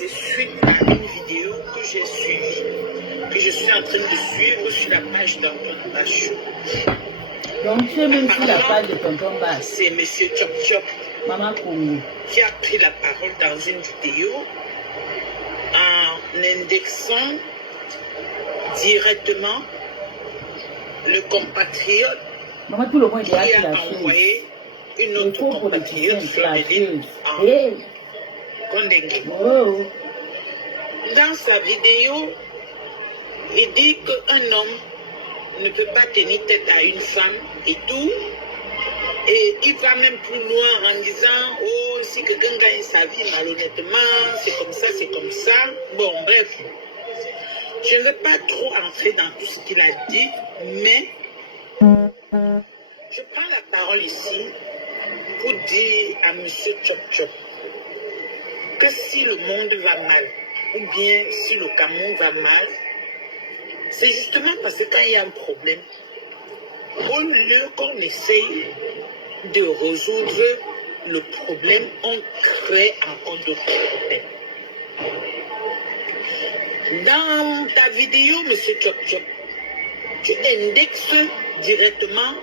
c'est suite à une vidéo que j'ai suivie, que je suis en train de suivre sur la page d'Anton Bachou. Donc, tu es même sur la page de Tonton Bach. C'est M. Chop Chop Maman Congo qui a pris la parole dans une vidéo en indexant directement le compatriote Maman, tout le monde est qui a classé. envoyé une autre faux compatriote sur le lit en Hey. Kondengé. Oh. Dans sa vidéo, il dit qu'un homme ne peut pas tenir tête à une femme et tout. Et il va même plus loin en disant, oh, si quelqu'un gagne sa vie malhonnêtement, c'est comme ça, c'est comme ça. Bon, bref. Je ne vais pas trop entrer dans tout ce qu'il a dit, mais je prends la parole ici pour dire à M. Chop Chop que si le monde va mal, ou bien si le Cameroun va mal, c'est justement parce que quand il y a un problème, au lieu qu'on essaye de résoudre le problème, on crée encore d'autres problèmes. Dans ta vidéo, M. Chop Chop, tu indexes directement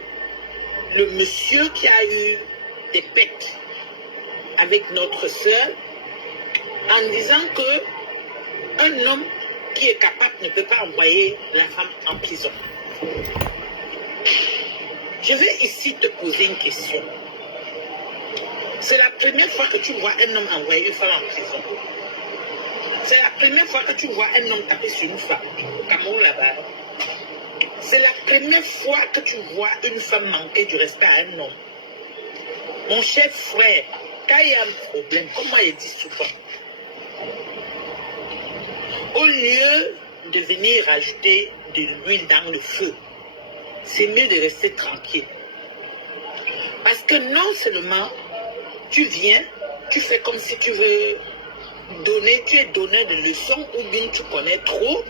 le monsieur qui a eu des pets avec notre sœur en disant que un homme qui est capable ne peut pas envoyer la femme en prison. Je vais ici te poser une question. C'est la première fois que tu vois un homme envoyer une femme en prison. C'est la première fois que tu vois un homme taper sur une femme au Cameroun là-bas. C'est la première fois que tu vois une femme manquer du respect à un homme. Mon cher frère, quand il y a un problème, comme moi je dis souvent, au lieu de venir rajouter de l'huile dans le feu, c'est mieux de rester tranquille. Parce que non seulement tu viens, tu fais comme si tu veux donner, tu es donneur de leçons ou bien tu connais trop,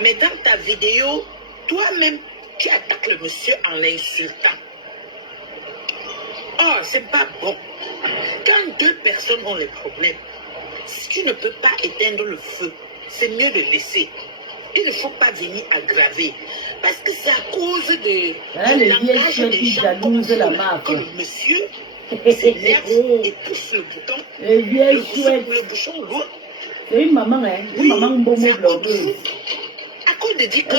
mais dans ta vidéo, toi-même, tu attaques le monsieur en l'insultant. Oh, c'est pas bon. Quand deux personnes ont les problèmes, si tu ne peux pas éteindre le feu, c'est mieux de laisser. Il ne faut pas venir aggraver. Parce que c'est à cause de langage des gens comme que le monsieur s'énerve et pousse le bouton. Le bouchon lourd. C'est une maman, hein? Une maman bomo blogueuse. À cause de dire que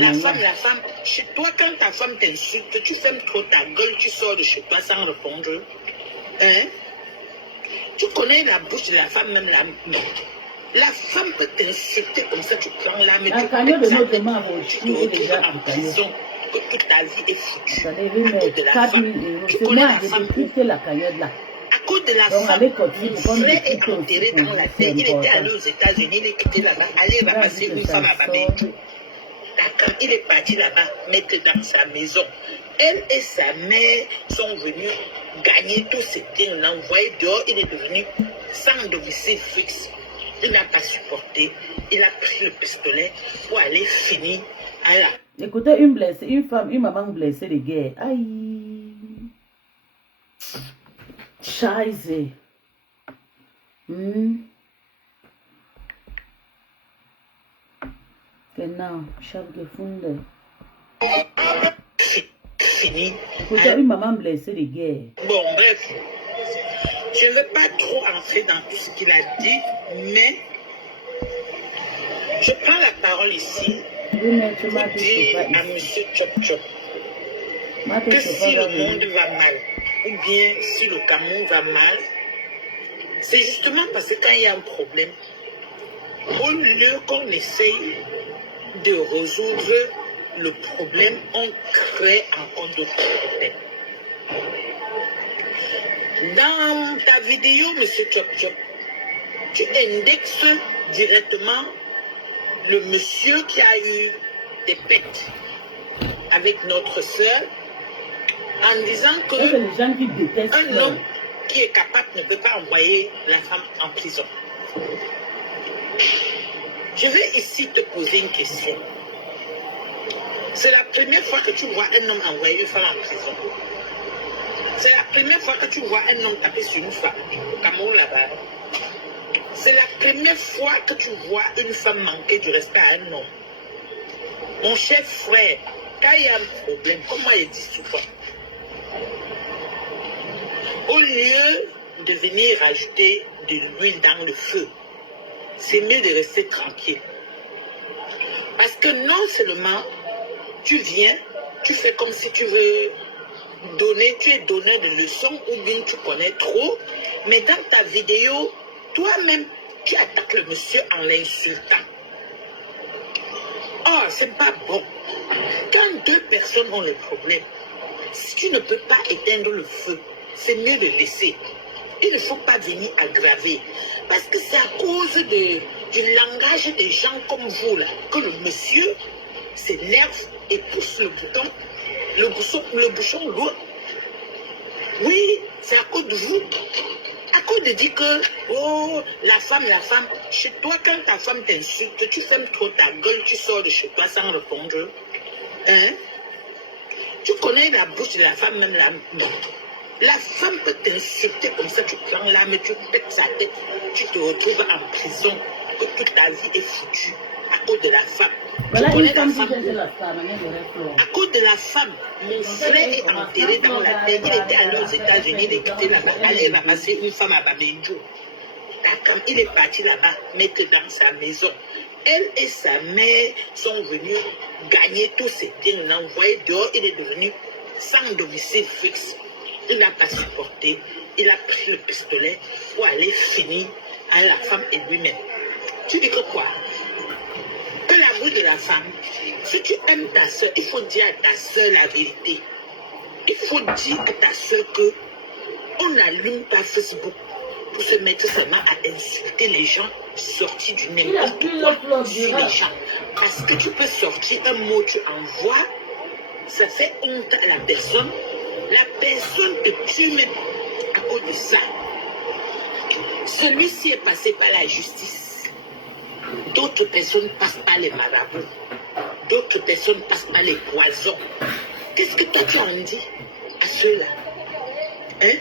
la femme, chez toi, quand ta femme t'insulte, tu fermes trop ta gueule, tu sors de chez toi sans répondre. Hein? Tu connais la bouche de la femme, même la main. La femme peut t'insulter comme ça, tu prends l'âme et tu te retrouves en prison, que toute ta vie est foutue. À cause de la femme. Tu connais la femme. À cause de la femme, mon frère est enterré dans la terre. Il était allé aux États-Unis, il est quitté là-bas, aller ramasser une femme à Babétou. D'accord, il est parti là-bas, mettre dans sa maison. Elle et sa mère sont venus gagner tous ces biens, l'envoyer dehors. Il est devenu sans domicile fixe. Il n'a pas supporté. Il a pris le pistolet pour aller finir à la... Écoutez, une blessée, une femme, une maman blessée de guerre. Aïe. Scheiße. Genau, ich habe gefunden. Fini. Écoutez, une maman blessée de guerre. Bon, bref. Je ne veux pas trop entrer dans tout ce qu'il a dit, mais je prends la parole ici pour dire à M. Chop Chop que si le monde va mal, ou bien si le Cameroun va mal, c'est justement parce que quand il y a un problème, au lieu qu'on essaye de résoudre le problème, on crée encore d'autres problèmes. Dans ta vidéo, M. Chop Chop, tu indexes directement le monsieur qui a eu des pets avec notre sœur en disant que un homme qui est capable ne peut pas envoyer la femme en prison. Je vais ici te poser une question. C'est la première fois que tu vois un homme envoyer une femme en prison. C'est la première fois que tu vois un homme taper sur une femme au Cameroun là-bas. C'est la première fois que tu vois une femme manquer du respect à un homme. Mon cher frère, quand il y a un problème, comment il dit souvent? Au lieu de venir rajouter de l'huile dans le feu, c'est mieux de rester tranquille. Parce que non seulement tu viens, tu fais comme si tu veux donner, tu es donneur de leçons ou bien tu connais trop, mais dans ta vidéo, toi-même, tu attaques le monsieur en l'insultant. Oh, c'est pas bon. Quand deux personnes ont le problème, si tu ne peux pas éteindre le feu, c'est mieux de laisser. Il ne faut pas venir aggraver. Parce que c'est à cause du langage des gens comme vous, là, que le monsieur s'énerve et pousse le bouchon lourd. Oui, c'est à cause de vous. À cause de dire que, oh, la femme, chez toi, quand ta femme t'insulte, tu fermes trop ta gueule, tu sors de chez toi sans répondre. Hein? Tu connais la bouche de la femme, même là. La femme peut t'insulter comme ça, tu prends l'âme, tu pètes sa tête, tu te retrouves en prison, que toute ta vie est foutue à cause de la femme. Voilà, tu connais la femme. À cause de la femme, mon frère est enterré dans la terre. Il était allé aux États-Unis, il est quitté là-bas, aller ramasser une femme à Babendjo. Il est parti là-bas, mettre dans sa maison. Elle et sa mère sont venus gagner tous ses biens, l'envoyer dehors. Il est devenu sans domicile fixe. Il n'a pas supporté. Il a pris le pistolet pour aller finir à la femme et lui-même. Tu dis que quoi? Que la bouche de la femme, si tu aimes ta soeur, il faut dire à ta soeur la vérité. Il faut dire à ta soeur que on n'allume pas Facebook pour se mettre seulement à insulter les gens sortis du n'importe quoi sur les gens. Parce que tu peux sortir un mot, tu envoies, ça fait honte à la personne te tue même à cause de ça. Celui-ci est passé par la justice. D'autres personnes passent par les marabouts. D'autres personnes passent par les poisons. Qu'est-ce que toi tu en dis à ceux-là? Hein?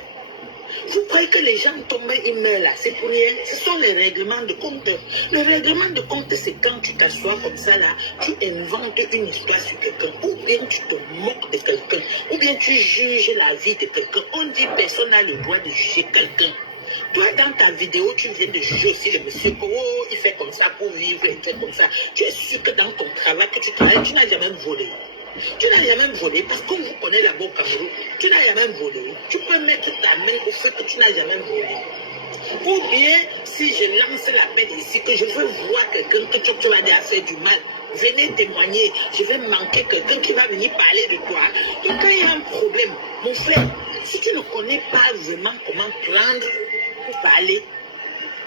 Vous croyez que les gens tombent, ils meurent là, c'est pour rien. Ce sont les règlements de compte. Le règlement de compte, c'est quand tu t'assois comme ça là, tu inventes une histoire sur quelqu'un, ou bien tu te moques de quelqu'un, ou bien tu juges la vie de quelqu'un. On dit personne n'a le droit de juger quelqu'un. Toi, dans ta vidéo, tu viens de juger aussi le monsieur. Oh, il fait comme ça pour vivre, il fait comme ça. Tu es sûr que dans ton travail que tu travailles, tu n'as jamais volé. Tu n'as jamais volé, parce qu'on vous connaît là-bas au Cameroun, tu n'as jamais volé. Tu peux mettre ta main au fait que tu n'as jamais volé. Ou bien, si je lance l'appel ici, que je veux voir quelqu'un que tu vas déjà faire du mal, venez témoigner, je vais manquer quelqu'un qui va venir parler de toi. Donc quand il y a un problème, mon frère, si tu ne connais pas vraiment comment prendre pour parler,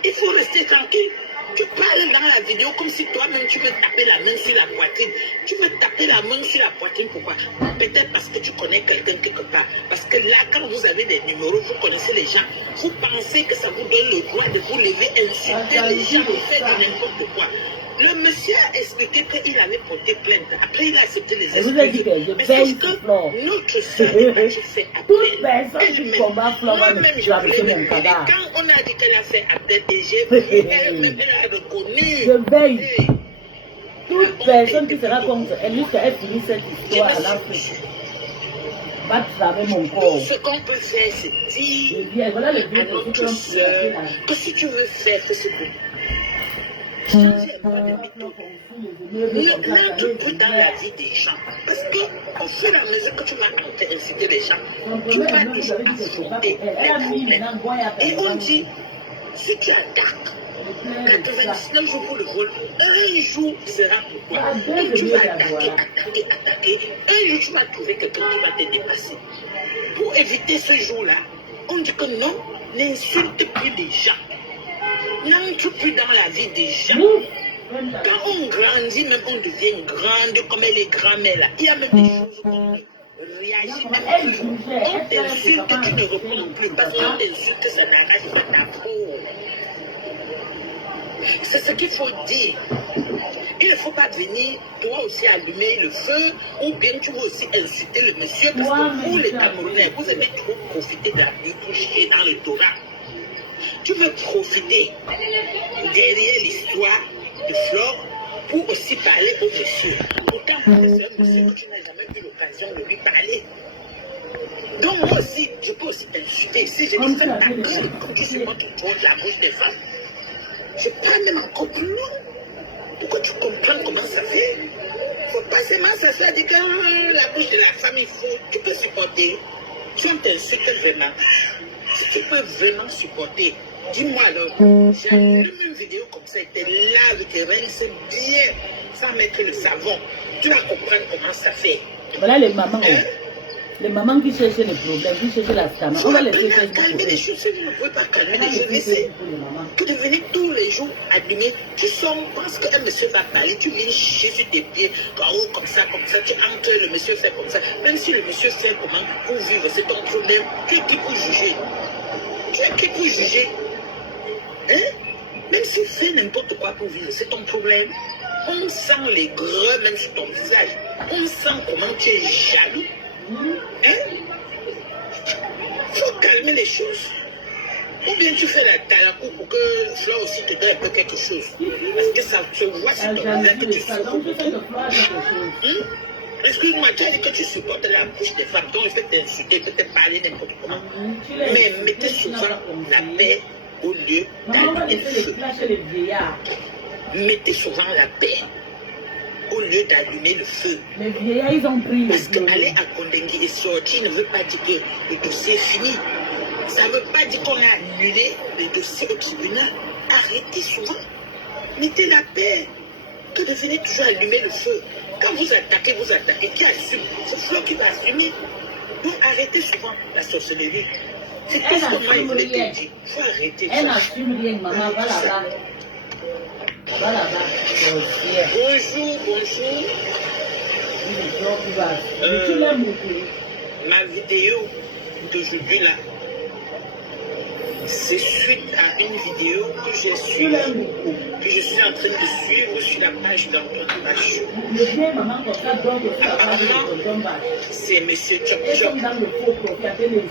il faut rester tranquille. Tu parles dans la vidéo comme si toi-même tu veux taper la main sur la poitrine. Tu veux taper la main sur la poitrine, pourquoi? Peut-être parce que tu connais quelqu'un quelque part. Parce que là, quand vous avez des numéros, vous connaissez les gens, vous pensez que ça vous donne le droit de vous lever, insulter les gens, faire de n'importe quoi. Le monsieur a expliqué qu'il avait porté plainte. Après, il a accepté les excuses. Mais sauf que notre soeur a fait appel. Moi-même, je voulais. Quand on a dit qu'elle a fait appel, et j'ai vu elle-même, elle a reconnu. Je veille. Toute personne qui sera contre elle, jusqu'à elle finisse cette histoire à l'Afrique, va travailler mon corps. Ce qu'on peut faire, c'est dire à notre soeur que si tu veux faire, que c'est bon. N'entre plus dans la vie des gens. Parce qu'au fur et à mesure que tu vas inciter les gens, tu vas toujours affronter les problèmes. Et on dit, si tu attaques 99 jours pour le vol, un jour sera pour toi. Donc tu vas attaquer. Un jour tu vas trouver quelqu'un qui va te dépasser. Pour éviter ce jour-là, on dit que non, n'insulte plus les gens. N'entre plus dans la vie des gens. Quand on grandit, même on devient grande comme les grands-mères là. Il y a même des choses qu'on ne réagit même plus. On t'insulte, tu ne réponds plus parce qu'on t'insulte, ça n'arrache pas ta peau. C'est ce qu'il faut dire. Il ne faut pas venir, toi aussi, allumer le feu, ou bien tu vas aussi insulter le monsieur, parce que vous, les Camerounais, vous aimez trop profiter de la vie pour chier dans le Torah. Tu veux profiter derrière l'histoire de Flore pour aussi parler au monsieur. Pourtant, c'est un monsieur que tu n'as jamais eu l'occasion de lui parler. Donc moi aussi, je peux aussi t'insulter. Si je dis ça, comme tu supportes trop de la bouche des femmes, je parle même encore plus loin. Pourquoi tu comprends comment ça fait? Faut pas seulement s'asseoir et dire que la bouche de la femme, il faut, tu peux supporter. Si on t'insulte vraiment, si tu peux vraiment supporter, dis-moi alors. J'ai une vidéo comme ça, elle te lave, te rince bien, sans mettre le savon. Tu vas comprendre comment ça fait. Voilà les mamans. Les mamans qui cherchent les problèmes, qui cherchent la scam. On va les faire calmer les choses. Si vous ne pouvez pas calmer les choses, laissez. Que de venir tous les jours abîmer. Tu sors, parce qu'un monsieur va parler, tu viens chier sur tes pieds, comme ça, tu entres, le monsieur fait comme ça. Même si le monsieur sait comment pour vivre, c'est ton problème. Tu es qui pour juger? Tu es qui pour juger? Hein? Même s'il fait n'importe quoi pour vivre, c'est ton problème. On sent les grès même sur ton visage. On sent comment tu es jaloux. Hein? Faut calmer les choses. Ou bien tu fais la talakou pour que Flore aussi te donne un peu quelque chose. Parce que ça se voit sur ton visage que tu supportes. Excuse-moi, tu as dit que tu supportes la bouche des femmes. Donc, je vais t'insulter, peut-être parler n'importe comment. Mais mettez souvent la paix au lieu d'allumer le feu. Mettez souvent la paix au lieu d'allumer le feu. Les vieillards, ils ont pris. Parce qu'aller à Kondengi et sortir ne veut pas dire que le dossier est fini. Ça ne veut pas dire qu'on a annulé le dossier au tribunal. Arrêtez souvent. Mettez la paix. Que de venir toujours allumer le feu. Quand vous attaquez. Qui assume? C'est Flore qui va assumer. Donc arrêtez souvent la sorcellerie. C'est tout ce que moi je voulais te dire. Il faut arrêter. Elle n'assume rien, maman. Va là-bas. Va là-bas. Bonjour. Ma vidéo d'aujourd'hui là, c'est suite à une vidéo que j'ai suivie, que je suis en train de suivre sur la page d'Antoine Bach. Apparemment, c'est M. Chop Chop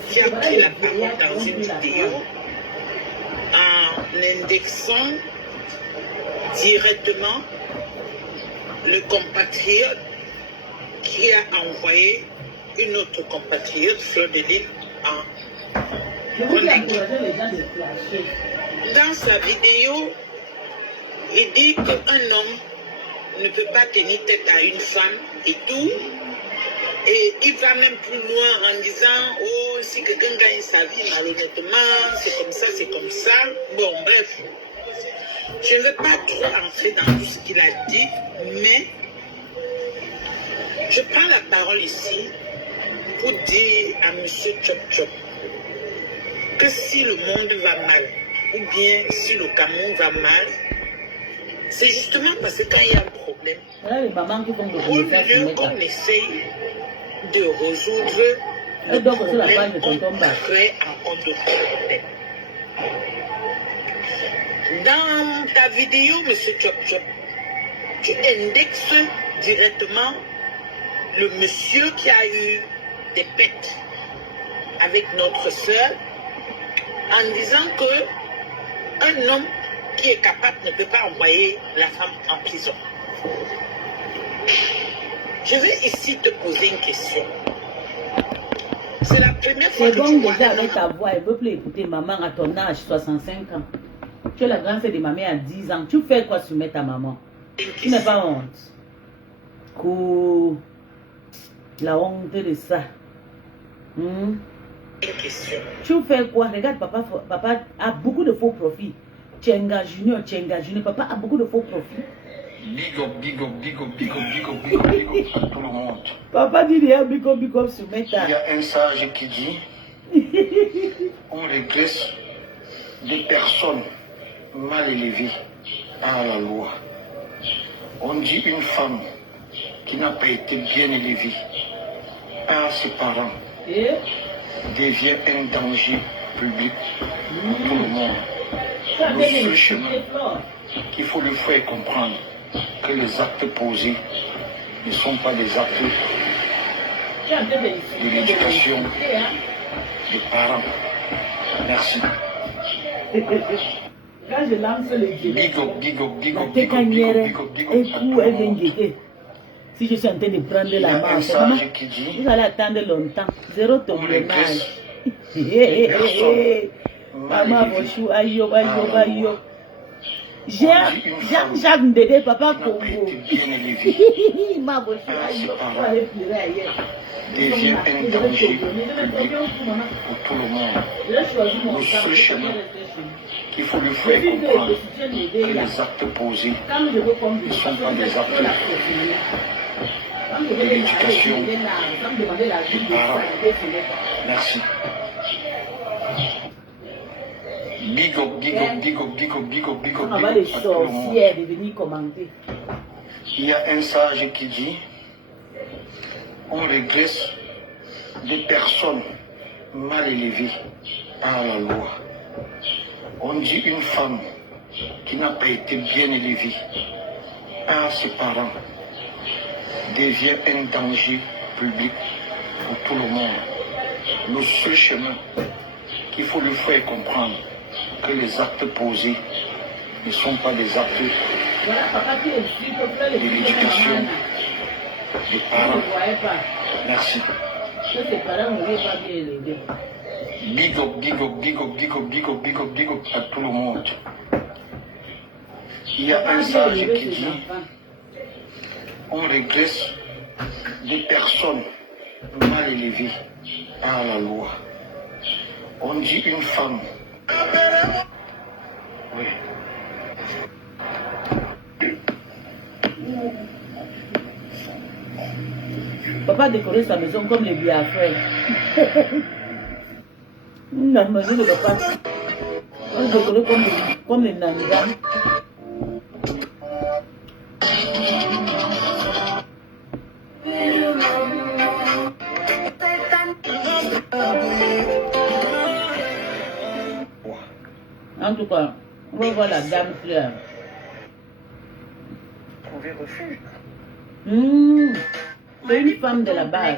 qui a pris la parole dans une vidéo en indexant directement le compatriote qui a envoyé une autre compatriote, Fleur de Lille, en Kondengi. Dans sa vidéo, il dit qu'un homme ne peut pas tenir tête à une femme et tout. Et il va même plus loin en disant, oh, si quelqu'un gagne sa vie malhonnêtement, c'est comme ça, c'est comme ça. Bon, bref. Je ne veux pas trop entrer dans tout ce qu'il a dit, mais je prends la parole ici pour dire à M. Chop Chop que si le monde va mal, ou bien si le Cameroun va mal, c'est justement parce que quand il y a un problème, au lieu qu'on essaye de résoudre le problème, on crée encore d'autres problèmes. Dans ta vidéo, M. Chop Chop, tu indexes directement le monsieur qui a eu des bêtes avec notre soeur en disant que un homme qui est capable ne peut pas envoyer la femme en prison. Je vais ici te poser une question. C'est la première fois que tu vois déjà avec ta voix, elle ne veut plus écouter maman à ton âge, 65 ans. Tu es la grande sœur de ma mère à 10 ans. Tu fais quoi soumettre ta maman? Tu n'as pas honte. La honte de ça. Une question. Tu fais quoi? Regarde, papa a beaucoup de faux profits. Tchenga Junior, papa a beaucoup de faux profits. Big up à tout le monde. Papa dit rien, big up sur Meta. Il y a un sage qui dit on régresse des personnes mal élevées par la loi. On dit une femme qui n'a pas été bien élevée par ses parents devient un danger public pour tout le monde. Le seul chemin qu'il faut le faire comprendre que les actes posés ne sont pas des actes de l'éducation des parents. Merci. Quand je lance le direct, la Bigo, técanière est coup, elle vient guetter. Si je suis en train de prendre Il y la a un marche, sage qui dit vous allez attendre longtemps. Zéro on tombonnage. régresse Maman, bonjour, aïe, aïe, aïe. Jean-Jacques Ndede, papa Congo. Ma bonjour, aïe, on va aller pleurer ailleurs. devient un danger public pour tout le monde. Le seul chemin qu'il faut lui faire comprendre que les actes posés ne sont pas des actes de l'éducation des parents. Merci. Big up, big up, big up, big up, big up, big up, On va big les up à tout le monde. sorcières de venir commenter. Il y a un sage qui dit on régresse des personnes mal élevées par la loi. On dit une femme qui n'a pas été bien élevée par ses parents devient un danger public pour tout le monde. Le seul chemin qu'il faut lui faire comprendre que les actes posés ne sont pas des actes de l'éducation des parents. Merci. Big up, big up, big up, big up, big up, big up, big up à tout le monde. Il y a un sage qui dit on régresse des personnes mal élevées par la loi. On dit une femme. Oui. Papa a décoré sa maison comme les Biafrais. La maison de papa. On a décoré comme les Nangas. En tout cas, on va voir la dame fleur. C'est une femme de la base.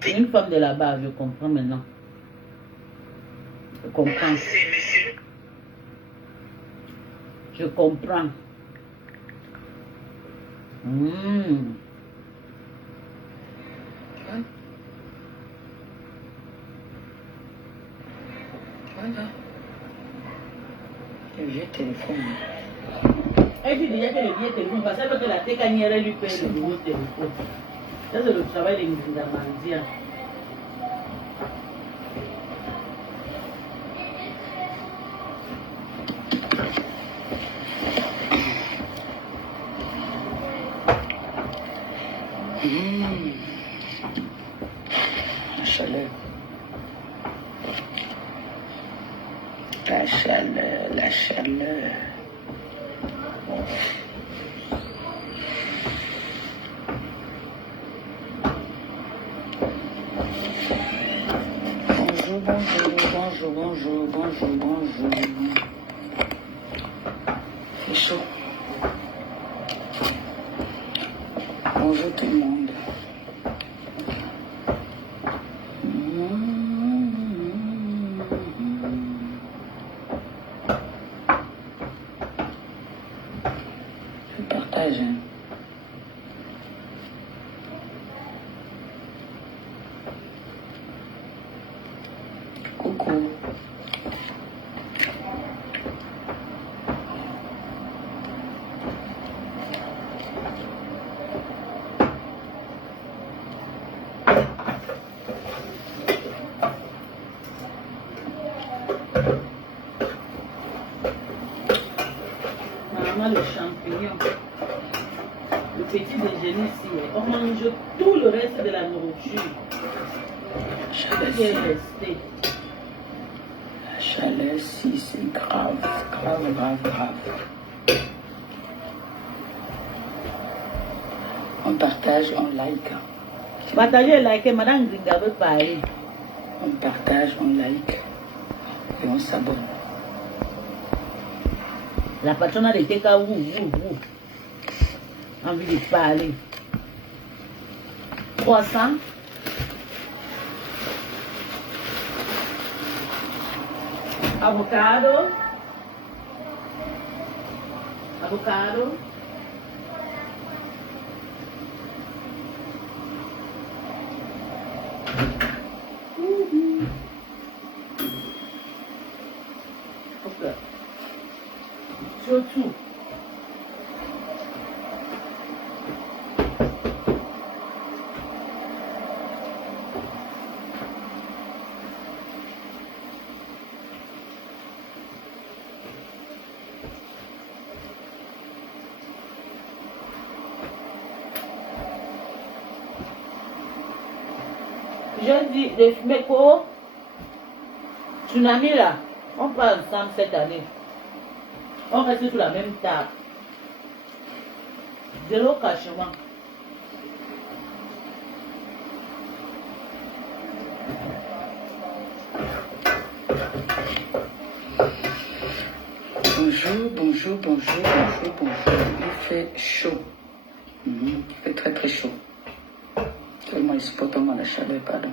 C'est une femme de la base, je comprends maintenant. Je comprends. Je comprends. Voilà. Le vieux téléphone. Elle dit déjà que le vieux téléphone, parce que la técanière lui paye le nouveau téléphone. Ça, c'est le travail des Ndandia. La chaleur. La chaleur, la chaleur. Bonjour, bonjour, bonjour, bonjour, bonjour, bonjour. C'est chaud. Bonjour tout le monde. Je partage. Coucou. Maman, le champignon. Le petit déjeuner ici. On mange tout le reste de la nourriture. Qui est resté. La chaleur, si, c'est grave, grave, grave, grave. On partage, on like. Partagez et likez, Madame Gringa veut parler. On partage, on like. Et on s'abonne. La patronne a été qu'à vous. Envie de parler. croissant. Avocado. Avocado. Ok. Surtout. Je dis, les Fumeko, Tsunami là, on part ensemble cette année. On reste sur la même table. Zéro cachement. Bonjour, bonjour, bonjour, bonjour, bonjour. Il fait chaud. Il fait très très chaud. Tellement il supporte moins la chaleur, pardon.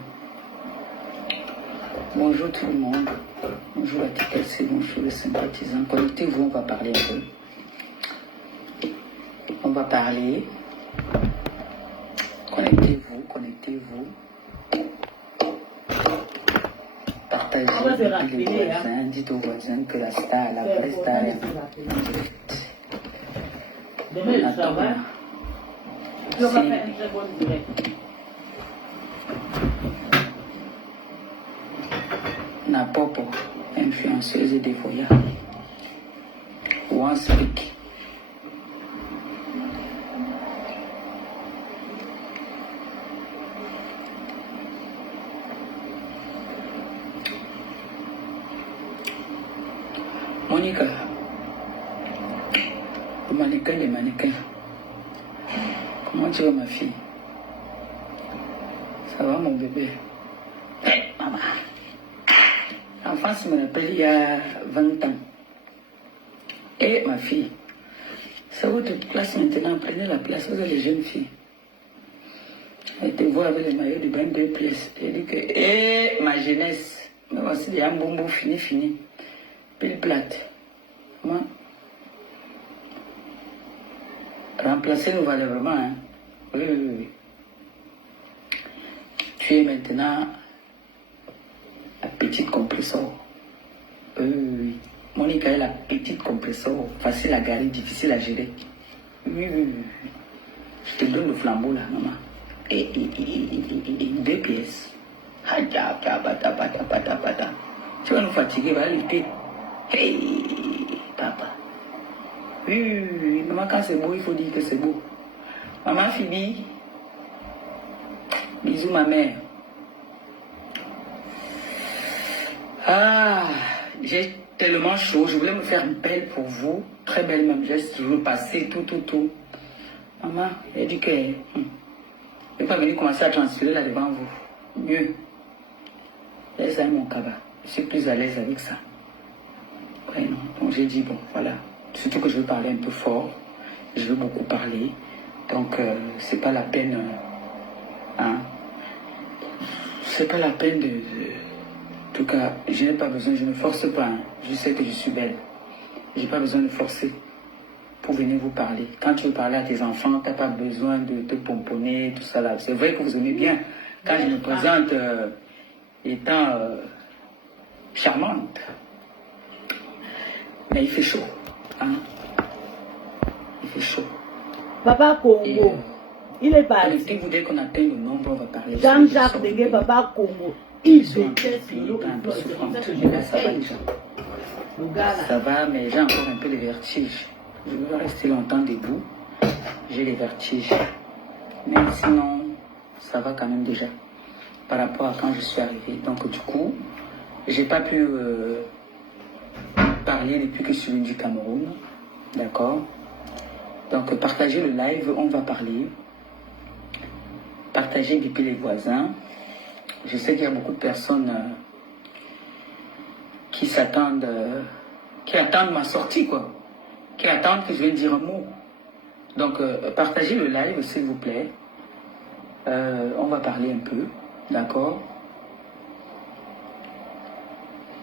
Bonjour tout le monde. Bonjour la TPC, bonjour les sympathisants. Connectez-vous, on va parler un peu. On va parler. Connectez-vous, connectez-vous. Partagez avec les voisins, dites aux voisins que la star, la vraie star est en direct. Demain, le travail. On va faire un très bon direct. Napopo, influenceuse des voyages. One speak. Monica, le mannequin, les mannequins. Comment tu vas ma fille? Ça va mon bébé? Maman. L'enfance me rappelle il y a 20 ans. Et ma fille, c'est votre place maintenant, prenez la place, vous êtes les jeunes filles. Elle te voit avec les maillots de bain 2 pièces. Elle dit que, ma jeunesse, mais voici des bonbons fini. Pile plate. Moi, remplacer nous valait vraiment, hein. Oui. Tu es maintenant la petite compresseur. Oui. Monica est la petite compresseur. Facile à garer, difficile à gérer. Oui. Je te donne le flambeau là, maman. Et 2 pièces. Tu vas nous fatiguer, va lutter. Hey, papa. Oui. Maman, quand c'est beau, il faut dire que c'est beau. Maman Phoebe. Bisous, ma mère. J'ai tellement chaud. Je voulais me faire belle pour vous. Très belle même. Je veux passer tout. Maman, elle dit que... Je ne vais pas venir commencer à transpirer là devant vous. Mieux. Laisse mon cabas. Je suis plus à l'aise avec ça. Ouais, non. Donc j'ai dit, bon, voilà. Surtout que je veux parler un peu fort. Je veux beaucoup parler. Donc, c'est pas la peine... C'est pas la peine de... En tout cas, je n'ai pas besoin, je ne force pas. Hein. Je sais que je suis belle. Je n'ai pas besoin de forcer pour venir vous parler. Quand tu veux parler à tes enfants, tu n'as pas besoin de te pomponner, tout ça là. C'est vrai que vous aimez bien. Quand je me présente étant charmante. Mais il fait chaud. Hein? Il fait chaud. Papa Congo, il est parti. Si vous dès qu'on atteint le nombre, on va parler. Jean-Jacques Dengue, Papa Congo. Il déteste le ça va, mais j'ai encore un peu de vertige. Je veux rester longtemps debout. J'ai les vertiges. Mais sinon, ça va quand même déjà. Par rapport à quand je suis arrivé. Donc du coup, j'ai pas pu parler depuis que je suis venu du Cameroun. D'accord. Donc partagez le live, on va parler. Partagez depuis les voisins. Je sais qu'il y a beaucoup de personnes qui s'attendent, qui attendent ma sortie, quoi. Qui attendent que je vienne dire un mot. Donc, partagez le live, s'il vous plaît. On va parler un peu, d'accord?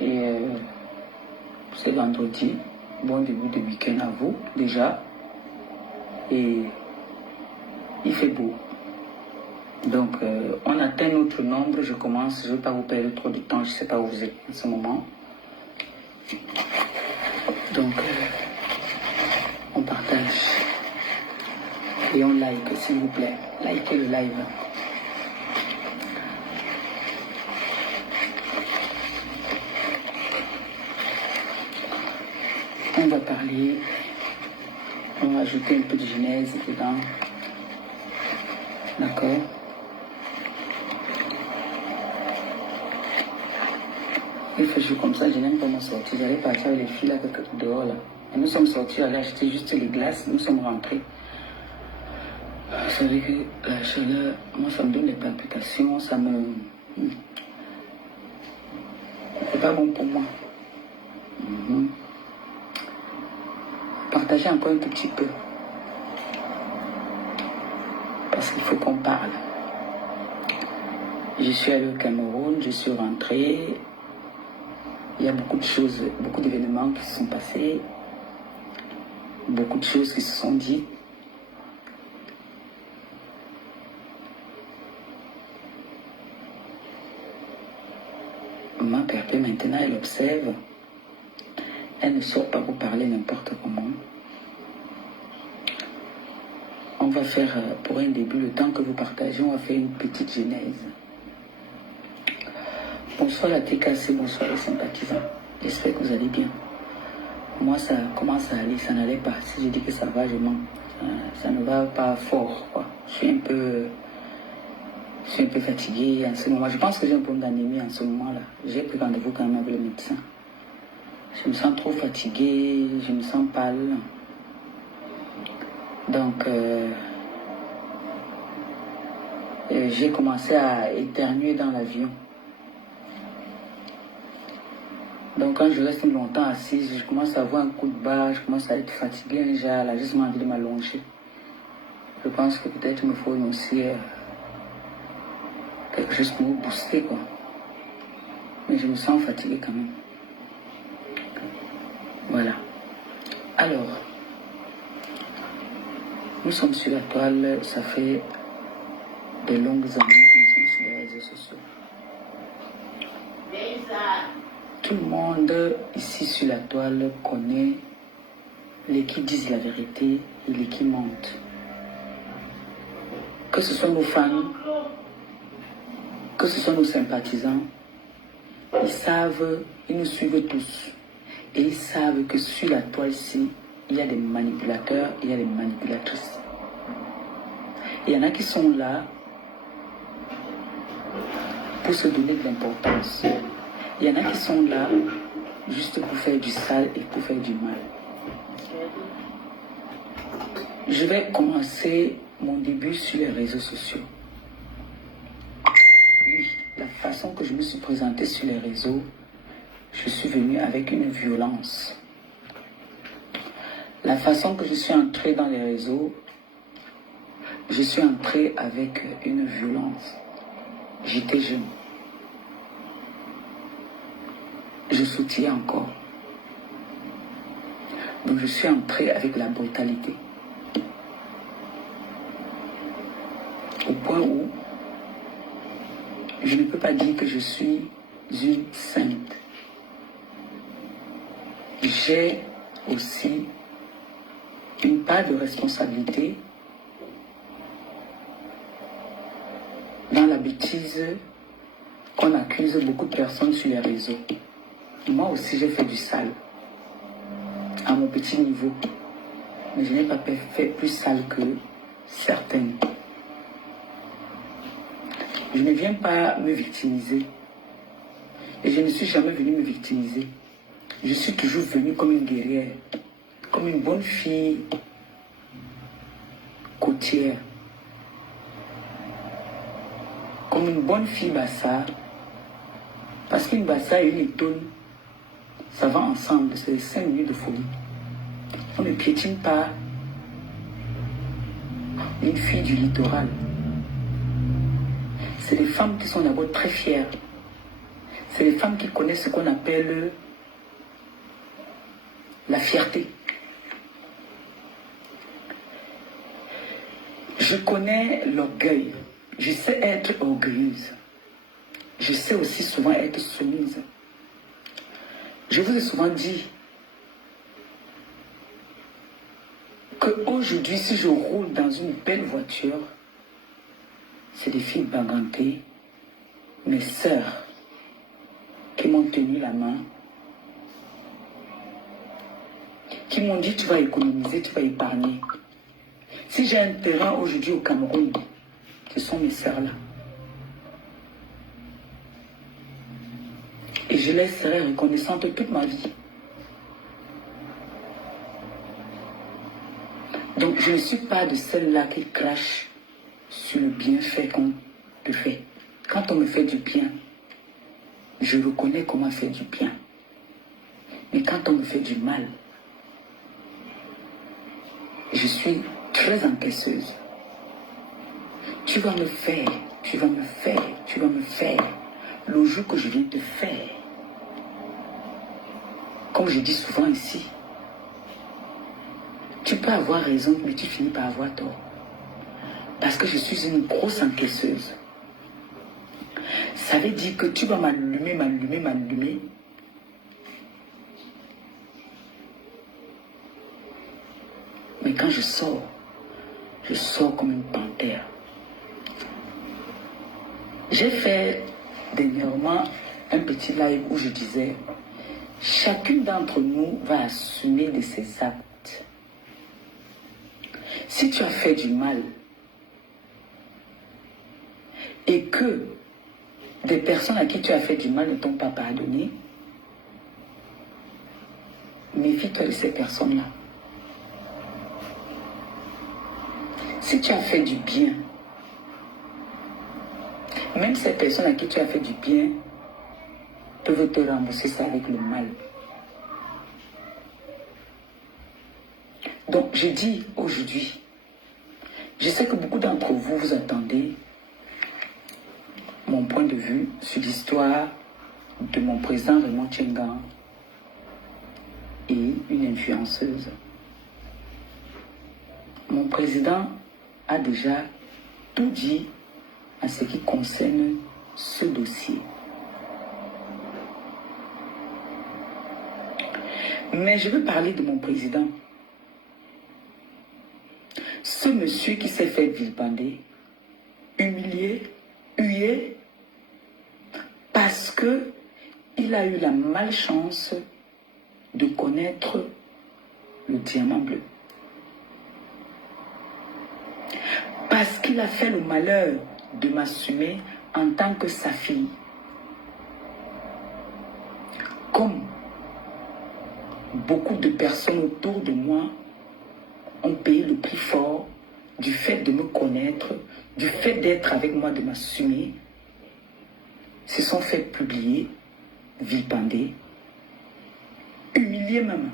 Et c'est vendredi. Bon début de week-end à vous, déjà. Et il fait beau. Donc, on atteint notre nombre. Je commence. Je ne veux pas vous perdre trop de temps. Je ne sais pas où vous êtes en ce moment. Donc, on partage. Et on like, s'il vous plaît. Likez le live. On va parler. On va ajouter un peu de genèse dedans. D'accord? Il fait jour comme ça, je n'aime pas m'en sortir. J'allais partir avec les filles là, dehors là. Et nous sommes sortis, aller acheter juste les glaces. Nous sommes rentrés. Vous savez que la chaleur, moi ça me donne des palpitations, ça me... C'est pas bon pour moi. Partagez encore un tout petit peu. Parce qu'il faut qu'on parle. Je suis allé au Cameroun, je suis rentré. Il y a beaucoup de choses, beaucoup d'événements qui se sont passés. Beaucoup de choses qui se sont dites. Ma père maintenant, elle observe. Elle ne sort pas pour parler n'importe comment. On va faire, pour un début, le temps que vous partagez, on va faire une petite genèse. Bonsoir la TKC, bonsoir les sympathisants. J'espère que vous allez bien. Moi, ça commence à aller, ça n'allait pas. Si je dis que ça va, je mens. Ça ne va pas fort, quoi. Je suis un peu fatiguée en ce moment. Je pense que j'ai un problème d'anémie en ce moment-là. J'ai pris rendez-vous quand même avec le médecin. Je me sens trop fatiguée, je me sens pâle. Donc, j'ai commencé à éternuer dans l'avion. Donc, quand je reste longtemps assise, je commence à avoir un coup de barre, je commence à être fatiguée. J'ai juste envie de m'allonger. Je pense que peut-être il me faut aussi quelque chose pour me booster, quoi. Mais je me sens fatiguée quand même. Voilà. Alors, nous sommes sur la toile, ça fait de longues années que nous sommes sur les réseaux sociaux. Tout le monde ici sur la toile connaît les qui disent la vérité et les qui mentent. Que ce soit nos fans, que ce soit nos sympathisants, ils savent, ils nous suivent tous. Et ils savent que sur la toile ici, il y a des manipulateurs, il y a des manipulatrices. Il y en a qui sont là pour se donner de l'importance. Il y en a qui sont là juste pour faire du sale et pour faire du mal. Je vais commencer mon début sur les réseaux sociaux. Oui, la façon que je me suis présentée sur les réseaux, je suis venue avec une violence. La façon que je suis entrée dans les réseaux, je suis entrée avec une violence. J'étais jeune. Je soutiens encore. Donc je suis entrée avec la brutalité. Au point où je ne peux pas dire que je suis une sainte. J'ai aussi une part de responsabilité dans la bêtise qu'on accuse beaucoup de personnes sur les réseaux. Moi aussi, j'ai fait du sale à mon petit niveau, mais je n'ai pas fait plus sale que certaines. Je ne viens pas me victimiser et je ne suis jamais venue me victimiser. Je suis toujours venue comme une guerrière, comme une bonne fille côtière, comme une bonne fille bassa, parce qu'une bassa et une étonne, ça va ensemble, c'est 5 minutes de folie. On ne piétine pas une fille du littoral. c'est des femmes qui sont d'abord très fières. C'est des femmes qui connaissent ce qu'on appelle la fierté. Je connais l'orgueil. Je sais être orgueilleuse. Je sais aussi souvent être soumise. Je vous ai souvent dit qu'aujourd'hui, si je roule dans une belle voiture, c'est des filles bagantées, mes sœurs, qui m'ont tenu la main, qui m'ont dit tu vas économiser, tu vas épargner. Si j'ai un terrain aujourd'hui au Cameroun, ce sont mes sœurs-là. Et je les serai reconnaissante toute ma vie. Donc je ne suis pas de celle-là qui crache sur le bienfait qu'on te fait. Quand on me fait du bien, je reconnais comment faire du bien. Mais quand on me fait du mal, je suis très encaisseuse. Tu vas me faire, tu vas me faire, tu vas me faire. Le jour que je viens te faire, comme je dis souvent ici, tu peux avoir raison, mais tu finis par avoir tort. Parce que je suis une grosse encaisseuse. Ça veut dire que tu vas m'allumer, m'allumer, m'allumer. Mais quand je sors comme une panthère. J'ai fait dernièrement un petit live où je disais, chacune d'entre nous va assumer de ses actes. Si tu as fait du mal et que des personnes à qui tu as fait du mal ne t'ont pas pardonné, méfie-toi de ces personnes-là. Si tu as fait du bien, même ces personnes à qui tu as fait du bien peuvent te rembourser ça avec le mal. Donc je dis aujourd'hui, je sais que beaucoup d'entre vous, vous attendez mon point de vue sur l'histoire de mon président Raymond Tchengan et une influenceuse. Mon président a déjà tout dit en ce qui concerne ce dossier. Mais je veux parler de mon président. Ce monsieur qui s'est fait vilipender, humilié, hué, parce que il a eu la malchance de connaître le diamant bleu. Parce qu'il a fait le malheur de m'assumer en tant que sa fille. Comme beaucoup de personnes autour de moi ont payé le prix fort du fait de me connaître, du fait d'être avec moi, de m'assumer, se sont fait publier, vilipender, humilier même.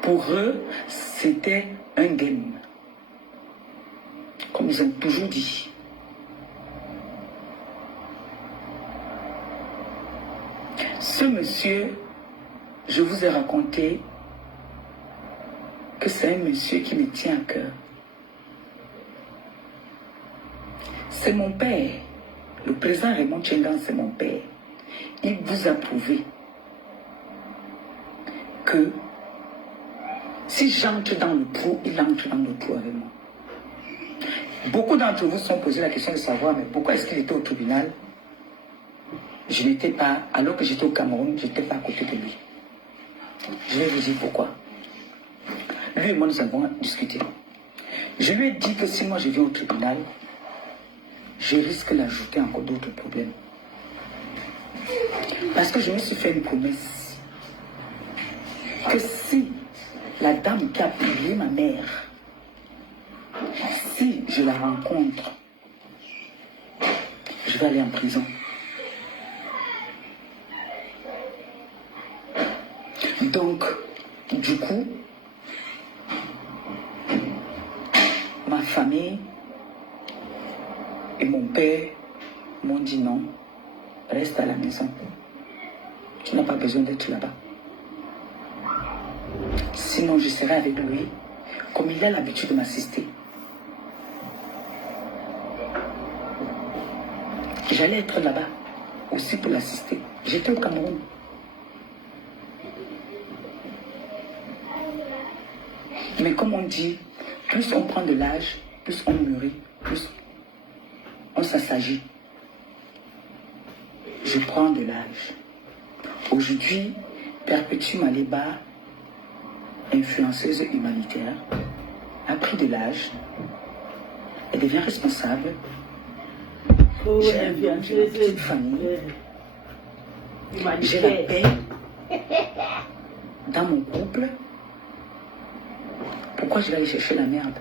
Pour eux, c'était un game. Comme ils ont toujours dit. Ce monsieur, je vous ai raconté que c'est un monsieur qui me tient à cœur. C'est mon père. Le président Raymond Tchengan, c'est mon père. Il vous a prouvé que si j'entre dans le trou, il entre dans le trou avec moi. Beaucoup d'entre vous se sont posé la question de savoir, mais pourquoi est-ce qu'il était au tribunal? Je n'étais pas, alors que j'étais au Cameroun, je n'étais pas à côté de lui. Je vais vous dire pourquoi. Lui et moi, nous avons discuté. Je lui ai dit que si moi je viens au tribunal, je risque d'ajouter encore d'autres problèmes. Parce que je me suis fait une promesse que si la dame qui a publié ma mère, si je la rencontre, je vais aller en prison. Donc, du coup, famille et mon père m'ont dit non, reste à la maison. Tu n'as pas besoin d'être là-bas. Sinon, je serai avec lui, comme il a l'habitude de m'assister. J'allais être là-bas aussi pour l'assister. J'étais au Cameroun. Mais comme on dit, plus on prend de l'âge, plus on mûrit, plus on s'assagit. Je prends de l'âge. Aujourd'hui, Perpétue Maleba, influenceuse humanitaire, a pris de l'âge. Elle devient responsable. J'ai une petite famille. J'ai la paix dans mon couple. Pourquoi je vais aller chercher la merde?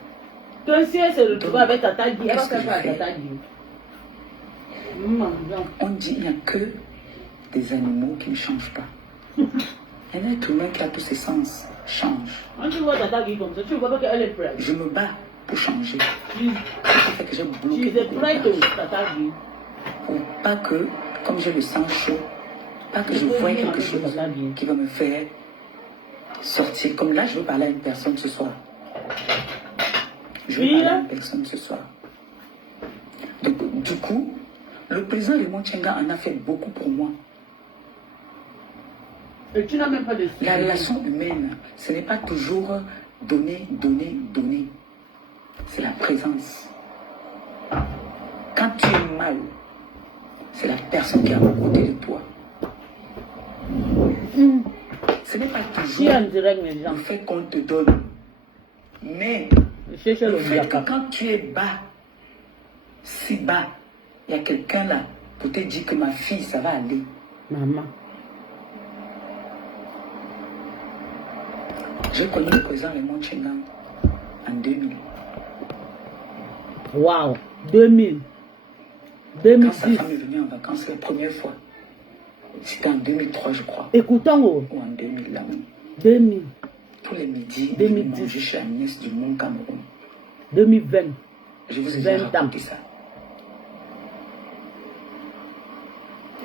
Toi, si elle se retrouve avec Tata Guy, elle va faire quoi à Tata Guy? On dit qu'il n'y a que des animaux qui ne changent pas. Un être humain qui a tous ses sens change. Quand tu vois Tata Guy comme ça, tu vois pas qu'elle est prête. Je me bats pour changer. Ça fait que j'ai Tu bloqué es prête, Tata Guy. pour pas que, comme j'ai le sang chaud, pas que je voie quelque chose qui va me faire sortir. Comme là, je veux parler à une personne ce soir. Je veux parler à une personne ce soir. Donc, du coup, le président Raymond Tchenga en a fait beaucoup pour moi. Et tu n'as même pas de... La relation humaine, ce n'est pas toujours donner, donner, donner. C'est la présence. Quand tu es mal, c'est la personne qui est à côté de toi. Ce n'est pas toujours le fait qu'on te donne. Mais le fait que quand tu es bas, si bas, il y a quelqu'un là pour te dire que ma fille, ça va aller. Maman. J'ai connu le président Raymond Tchenga en 2000. Waouh, 2000. Quand sa femme est venue en vacances la première fois, c'était en 2003, je crois. Écoutons. Ou en 2000, là. 2000. Tous les midis, 2010. je mangeais chez Agnès du Mont Cameroun. 2020. Je vous ai déjà raconté ça.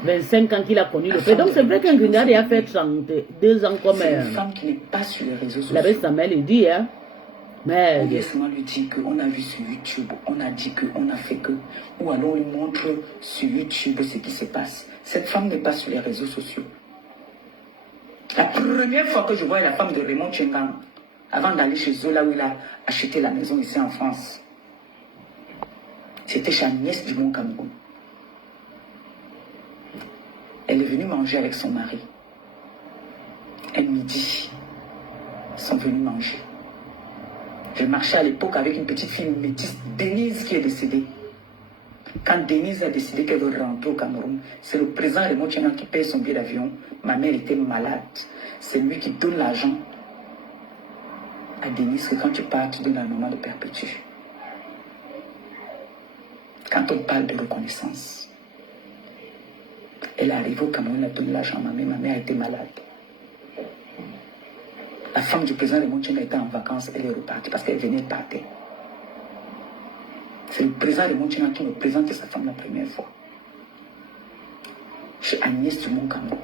25 ans qu'il a connu le père. Donc c'est vrai qu'un Gringari a fait 32 ans comme c'est une femme qui n'est pas sur les réseaux sociaux. La belle Samuel dit, hein. Mais on vient seulement lui dire qu'on a vu sur YouTube, on a dit qu'on a fait que, ou alors on lui montre sur YouTube ce qui se passe. Cette femme n'est pas sur les réseaux sociaux. La première fois que je vois la femme de Raymond Tchenga, avant d'aller chez eux, là où il a acheté la maison ici en France, c'était chez Agnès du Mont Cameroun. Elle est venue manger avec son mari. Un midi, ils sont venus manger. Je marchais à l'époque avec une petite fille métisse, Denise, qui est décédée. Quand Denise a décidé qu'elle veut rentrer au Cameroun, c'est le président Raymond Tchenga qui paye son billet d'avion. Ma mère était malade. C'est lui qui donne l'argent à Denise, que quand tu pars, tu donnes à la maman de Perpétue. Quand on parle de reconnaissance, elle est arrivée au Cameroun, elle a donné l'argent à ma mère était malade. La femme du président Raymond Tchenga était en vacances, elle est repartie parce qu'elle venait de partir. C'est le président Raymond Tchenga qui me présentait sa femme la première fois. Chez Agnès du Mont Cameroun.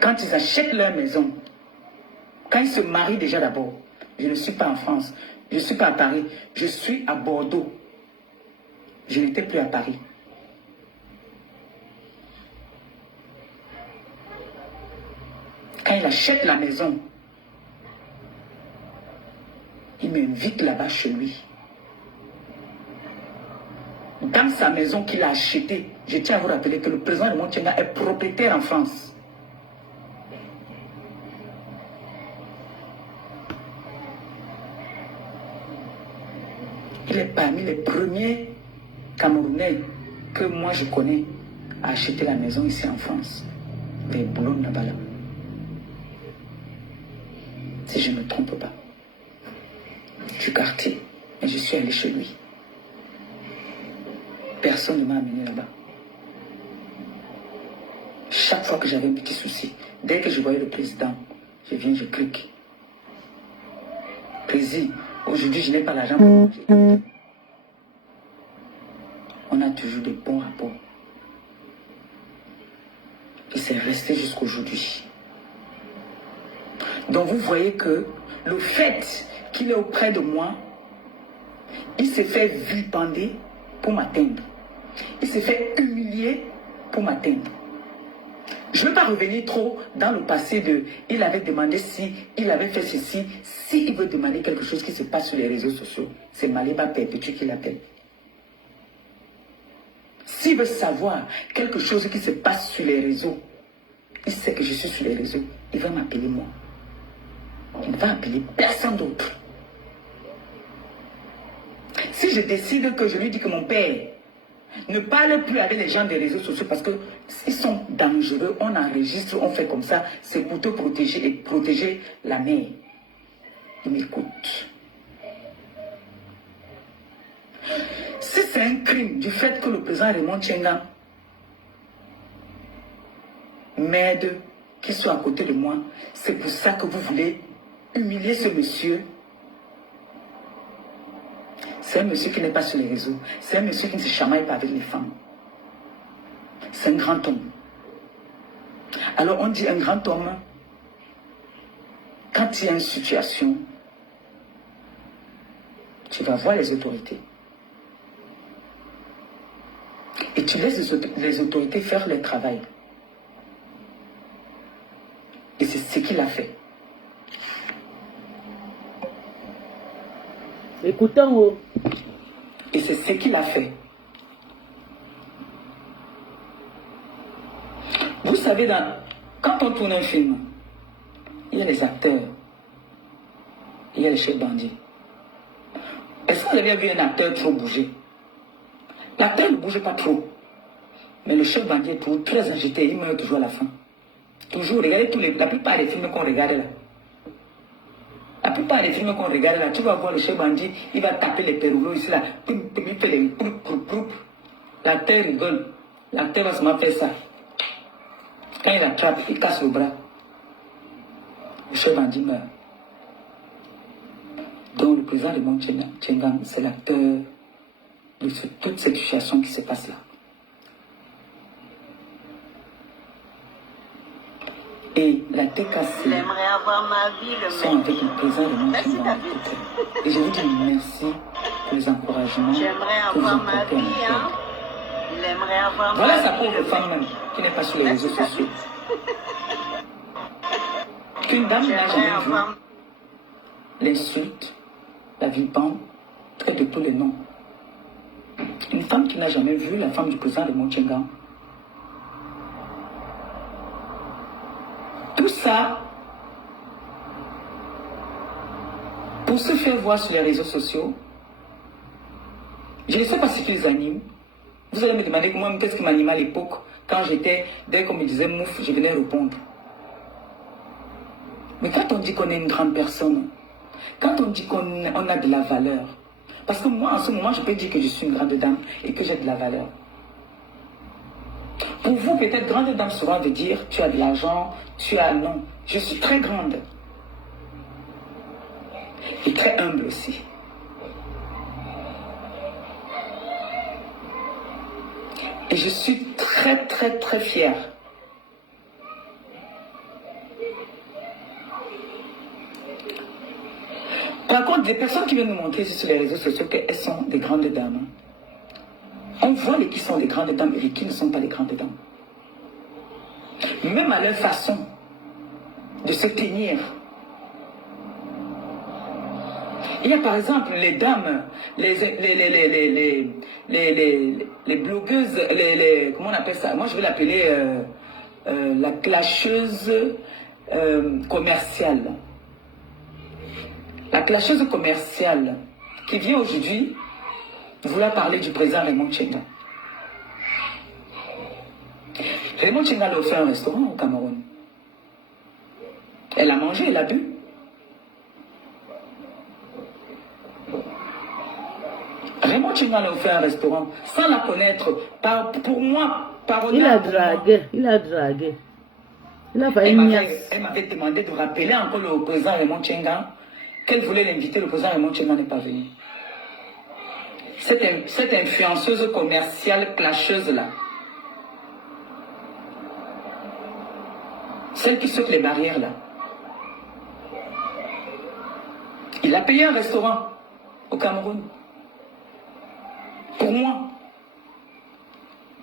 Quand ils achètent leur maison, quand ils se marient déjà d'abord, je ne suis pas en France, je ne suis pas à Paris, je suis à Bordeaux. Je n'étais plus à Paris. Quand il achète la maison, il m'invite là-bas chez lui. Dans sa maison qu'il a achetée, je tiens à vous rappeler que le président Raymond Tchenga est propriétaire en France. Il est parmi les premiers Camerounais que moi je connais à acheter la maison ici en France. Des Boulogne là-bas là. Si je ne me trompe pas. Du quartier. Et je suis allé chez lui. Personne ne m'a amené là-bas. Chaque fois que j'avais un petit souci, dès que je voyais le président, je viens, je clique. Président, Aujourd'hui, je n'ai pas l'argent pour manger. On a toujours des bons rapports. Et c'est resté jusqu'aujourd'hui. Donc vous voyez que le fait qu'il est auprès de moi, il s'est fait vilipender pour m'atteindre. Il s'est fait humilier pour m'atteindre. Je ne vais pas revenir trop dans le passé de il avait demandé si, il avait fait ceci. S'il veut demander quelque chose qui se passe sur les réseaux sociaux, c'est Maliba Perpétue qui l'appelle. S'il veut savoir quelque chose qui se passe sur les réseaux, il sait que je suis sur les réseaux, il va m'appeler moi. Il ne va appeler personne d'autre. Si je décide que je lui dis que mon père ne parle plus avec les gens des réseaux sociaux parce qu'ils sont dangereux, on enregistre, on fait comme ça, c'est pour te protéger et protéger la mère. Il m'écoute. Si c'est un crime du fait que le président Raymond Tchenga m'aide, qu'il soit à côté de moi, c'est pour ça que vous voulez humilier ce monsieur. C'est un monsieur qui n'est pas sur les réseaux. C'est un monsieur qui ne se chamaille pas avec les femmes. C'est un grand homme. Alors on dit un grand homme, quand il y a une situation, tu vas voir les autorités. Et tu laisses les autorités faire leur travail. Et c'est ce qu'il a fait. Écoutons. Et c'est ce qu'il a fait. Vous savez, quand on tourne un film, il y a les acteurs, il y a les chefs bandits. Est-ce que vous avez vu un acteur trop bouger? L'acteur ne bouge pas trop. Mais le chef bandit est toujours très agité, il meurt toujours à la fin. Toujours, regardez la plupart des films qu'on regarde là. La plupart des films qu'on regarde là, tu vas voir le chef bandit, il va taper les péroulots ici là. Il fait les proup. L'acteur rigole. L'acteur va se faire ça. Quand il attrape, il casse le bras. Le chef bandit meurt. Donc le président de Raymond Tchenga, c'est l'acteur de toute cette situation qui se passe là. Et la TKC sont avec le président de Raymond Tchenga. Et je vous dis merci pour les encouragements que vous apportez à mon père. Voilà sa pauvre femme même, qui n'est pas sur les réseaux sociaux. Qu'une dame n'a jamais vu l'insulte, la vilipende, traite de tous les noms. Une femme qui n'a jamais vu la femme du président de Raymond Tchenga. Tout ça pour se faire voir sur les réseaux sociaux. Je ne sais pas si tu les animes. Vous allez me demander moi qu'est-ce qui m'animait à l'époque. Quand j'étais, dès qu'on me disait mouf, je venais répondre. Mais quand on dit qu'on est une grande personne, quand on dit qu'on a de la valeur, parce que moi en ce moment je peux dire que je suis une grande dame et que j'ai de la valeur. Pour vous, peut-être, grande dame souvent veut dire tu as de l'argent, tu as non. Je suis très grande. Et très humble aussi. Et je suis très, très, très fière. Par contre, des personnes qui viennent nous montrer ici sur les réseaux sociaux qu'elles sont des grandes dames. On voit les qui sont des grandes dames et les qui ne sont pas des grandes dames. Même à leur façon de se tenir. Il y a par exemple les dames, les blogueuses, comment on appelle ça? Moi je vais l'appeler la clasheuse commerciale. La clasheuse commerciale qui vient aujourd'hui vouloir parler du président Raymond Tchenga. Raymond Tchenga a offert un restaurant au Cameroun. Elle a mangé, elle a bu. Raymond Tchenga a offert un restaurant sans la connaître. Pour moi, par il a dragué, il a dragué. Il a failli elle m'avait demandé de rappeler encore le président Raymond Tchenga qu'elle voulait l'inviter, le président Raymond Tchenga n'est pas venu. Cette influenceuse commerciale clasheuse-là, celle qui saute les barrières là, il a payé un restaurant au Cameroun. Pour moi,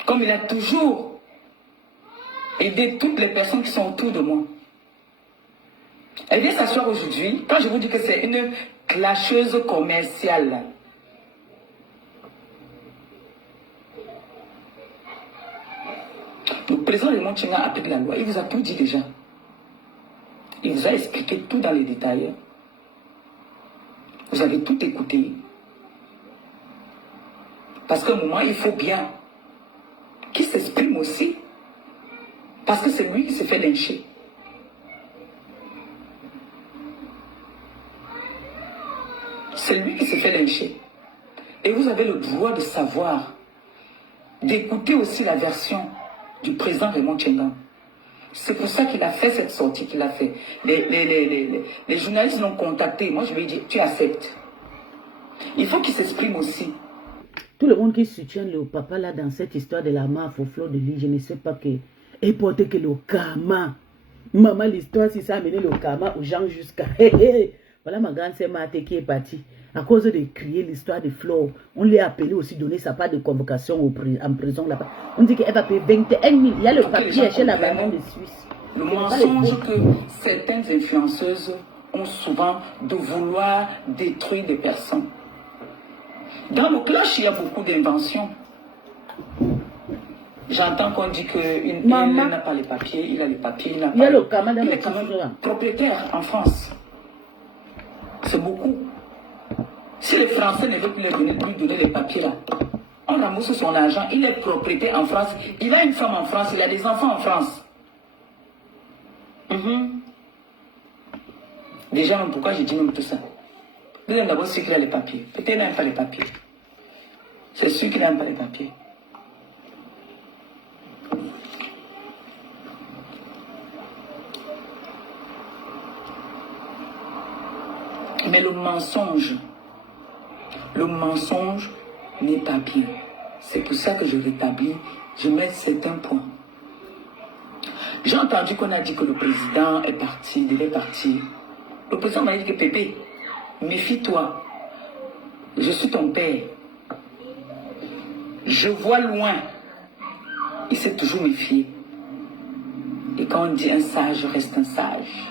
comme il a toujours aidé toutes les personnes qui sont autour de moi. Elle vient s'asseoir aujourd'hui, quand je vous dis que c'est une clasheuse commerciale. Le président Raymond Tchenga applique la loi, il vous a tout dit déjà. Il vous a expliqué tout dans les détails. Vous avez tout écouté. Parce qu'à un moment, il faut bien qu'il s'exprime aussi. Parce que c'est lui qui s'est fait lyncher. C'est lui qui s'est fait lyncher. Et vous avez le droit de savoir, d'écouter aussi la version du président Raymond Tchenga. C'est pour ça qu'il a fait cette sortie qu'il a fait. Les journalistes l'ont contacté. Moi, je lui ai dit, tu acceptes. Il faut qu'il s'exprime aussi. Tout le monde qui soutient le papa là dans cette histoire de la maf au flot de l'île, je ne sais pas que... Et porter que le karma. Maman, l'histoire, si ça a amené le karma aux gens jusqu'à... Voilà ma grande sœur Marthe qui est partie. À cause de crier l'histoire de Flo, on lui a appelé aussi, donner sa part de convocation en prison là-bas. On dit qu'elle va payer 21 000. Il y a le papier chez la maman de Suisse. Le mensonge que certaines influenceuses ont souvent de vouloir détruire des personnes. Dans le clash, il y a beaucoup d'inventions. J'entends qu'on dit qu'il n'a pas les papiers, il a les papiers, il n'a pas... Il y a le karma dans il le est quand même propriétaire en France. C'est beaucoup. Si les Français ne veulent plus lui donner les papiers là, on ramasse son argent, il est propriétaire en France, il a une femme en France, il a des enfants en France. Déjà, même pourquoi j'ai dit même tout ça? Vous avez d'abord sûr qu'il a les papiers. Peut-être qu'il n'a pas les papiers. C'est sûr qu'il n'a pas les papiers. Mais le mensonge n'est pas bien. C'est pour ça que je rétablis, je mets certains points. J'ai entendu qu'on a dit que le président est parti, devait partir. Le président m'a dit que Pépé, méfie-toi. Je suis ton père. Je vois loin. Il s'est toujours méfié. Et quand on dit un sage, reste un sage.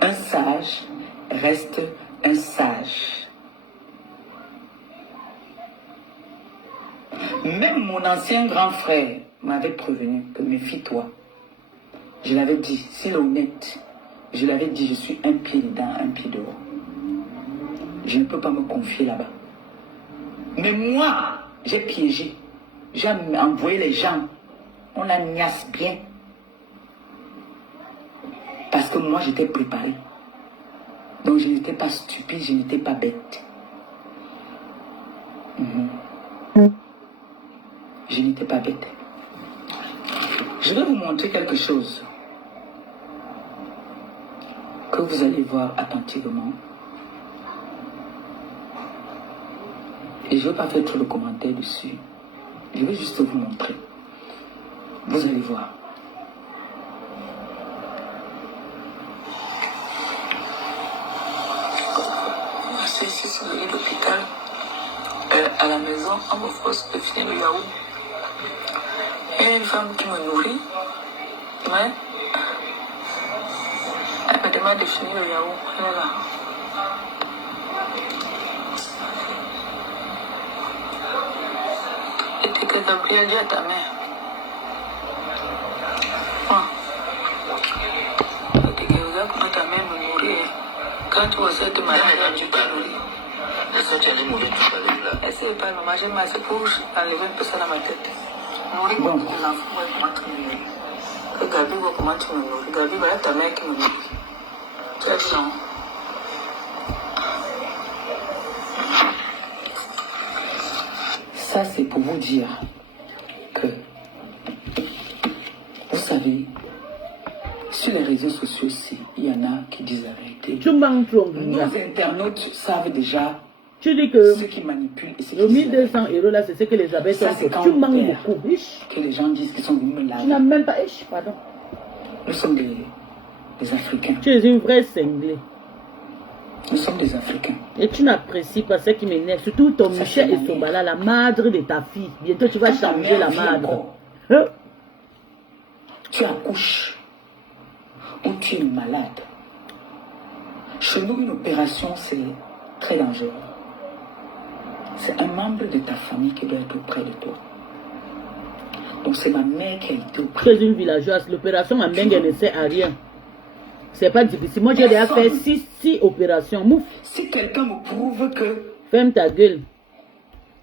Un sage reste un sage. Même mon ancien grand frère m'avait prévenu que méfie-toi. Je l'avais dit, s'il est honnête, je l'avais dit, je suis un pied dedans, un pied dehors. Je ne peux pas me confier là-bas. Mais moi, j'ai piégé. J'ai envoyé les gens. On la niasse bien. Parce que moi, j'étais préparé. Donc, je n'étais pas stupide, je n'étais pas bête. Je n'étais pas bête. Je vais vous montrer quelque chose que vous allez voir attentivement. Et je ne vais pas faire trop de commentaires dessus. Je vais juste vous montrer. Vous allez voir. C'est ici sur le lit d'hôpital. À la maison, on me force de finir le yaourt. Il y a une femme qui me nourrit, mais elle me demande de finir le yaourt. Elle est là. Et puis que Gabriel dit à ta mère. Et que regarde comment ta mère me nourrit. Quand tu vois cette maladie, tu t'as nourri. Essaye pas, maman, j'ai mal, c'est pour enlever un peu ça dans ma tête. Nourrir beaucoup de l'enfant, comment tu me nourris. Que Gabi voit comment tu me nourris. Gabi, voilà ta mère qui me nourrit. Tu as dit non. Ça, c'est pour vous dire que, vous savez, sur les réseaux sociaux, il y en a qui disent la vérité. Tu manques trop. Nos internautes savent déjà tu dis que ceux qui manipulent et ceux qui le disent 1200 € là, c'est ce que les abeilles ça, sont. c'est quand Tu on manques perd. beaucoup. Ish. Que les gens disent qu'ils sont venus me Tu laver. n'as même pas. Ish, pardon. Nous sommes des Africains. Tu es une vraie cinglée. Nous sommes des Africains. Et tu n'apprécies pas ce qui m'énerve. Surtout ton Ça, Michel c'est et Sobala, la madre de ta fille. Bientôt tu vas Quand ta changer mère la vient madre. encore, Hein? tu accouches ou tu es malade. Chez nous, une opération, c'est très dangereux. C'est un membre de ta famille qui doit être auprès de toi. Donc c'est ma mère qui a été auprès. Tu es une villageoise. L'opération en Bengue ne sert à rien. C'est pas difficile. Moi, j'ai déjà fait 6 opérations. Mouf. Si quelqu'un me prouve que... Ferme ta gueule.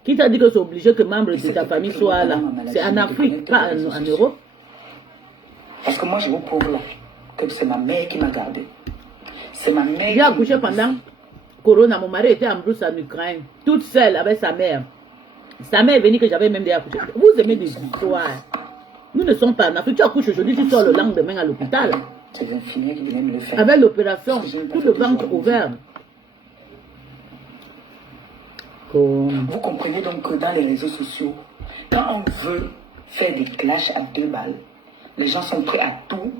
Qui t'a dit que c'est obligé que membre de ta famille soit là? C'est en Afrique, pas en Europe. Parce que moi, je vous prouve là que c'est ma mère qui m'a gardé. C'est ma mère. J'ai accouché pendant Corona. Mon mari était en Brousse en Ukraine, toute seule avec sa mère. Sa mère est venue que j'avais même déjà accouché. Vous aimez des histoires. Nous ne sommes pas en Afrique. Tu accouches aujourd'hui, tu sors le lendemain à l'hôpital. C'est les infirmières qui venaient me le faire. Avec l'opération, tout le ventre ouvert. Vous comprenez donc que dans les réseaux sociaux, quand on veut faire des clashs à 2 balles, les gens sont prêts à tout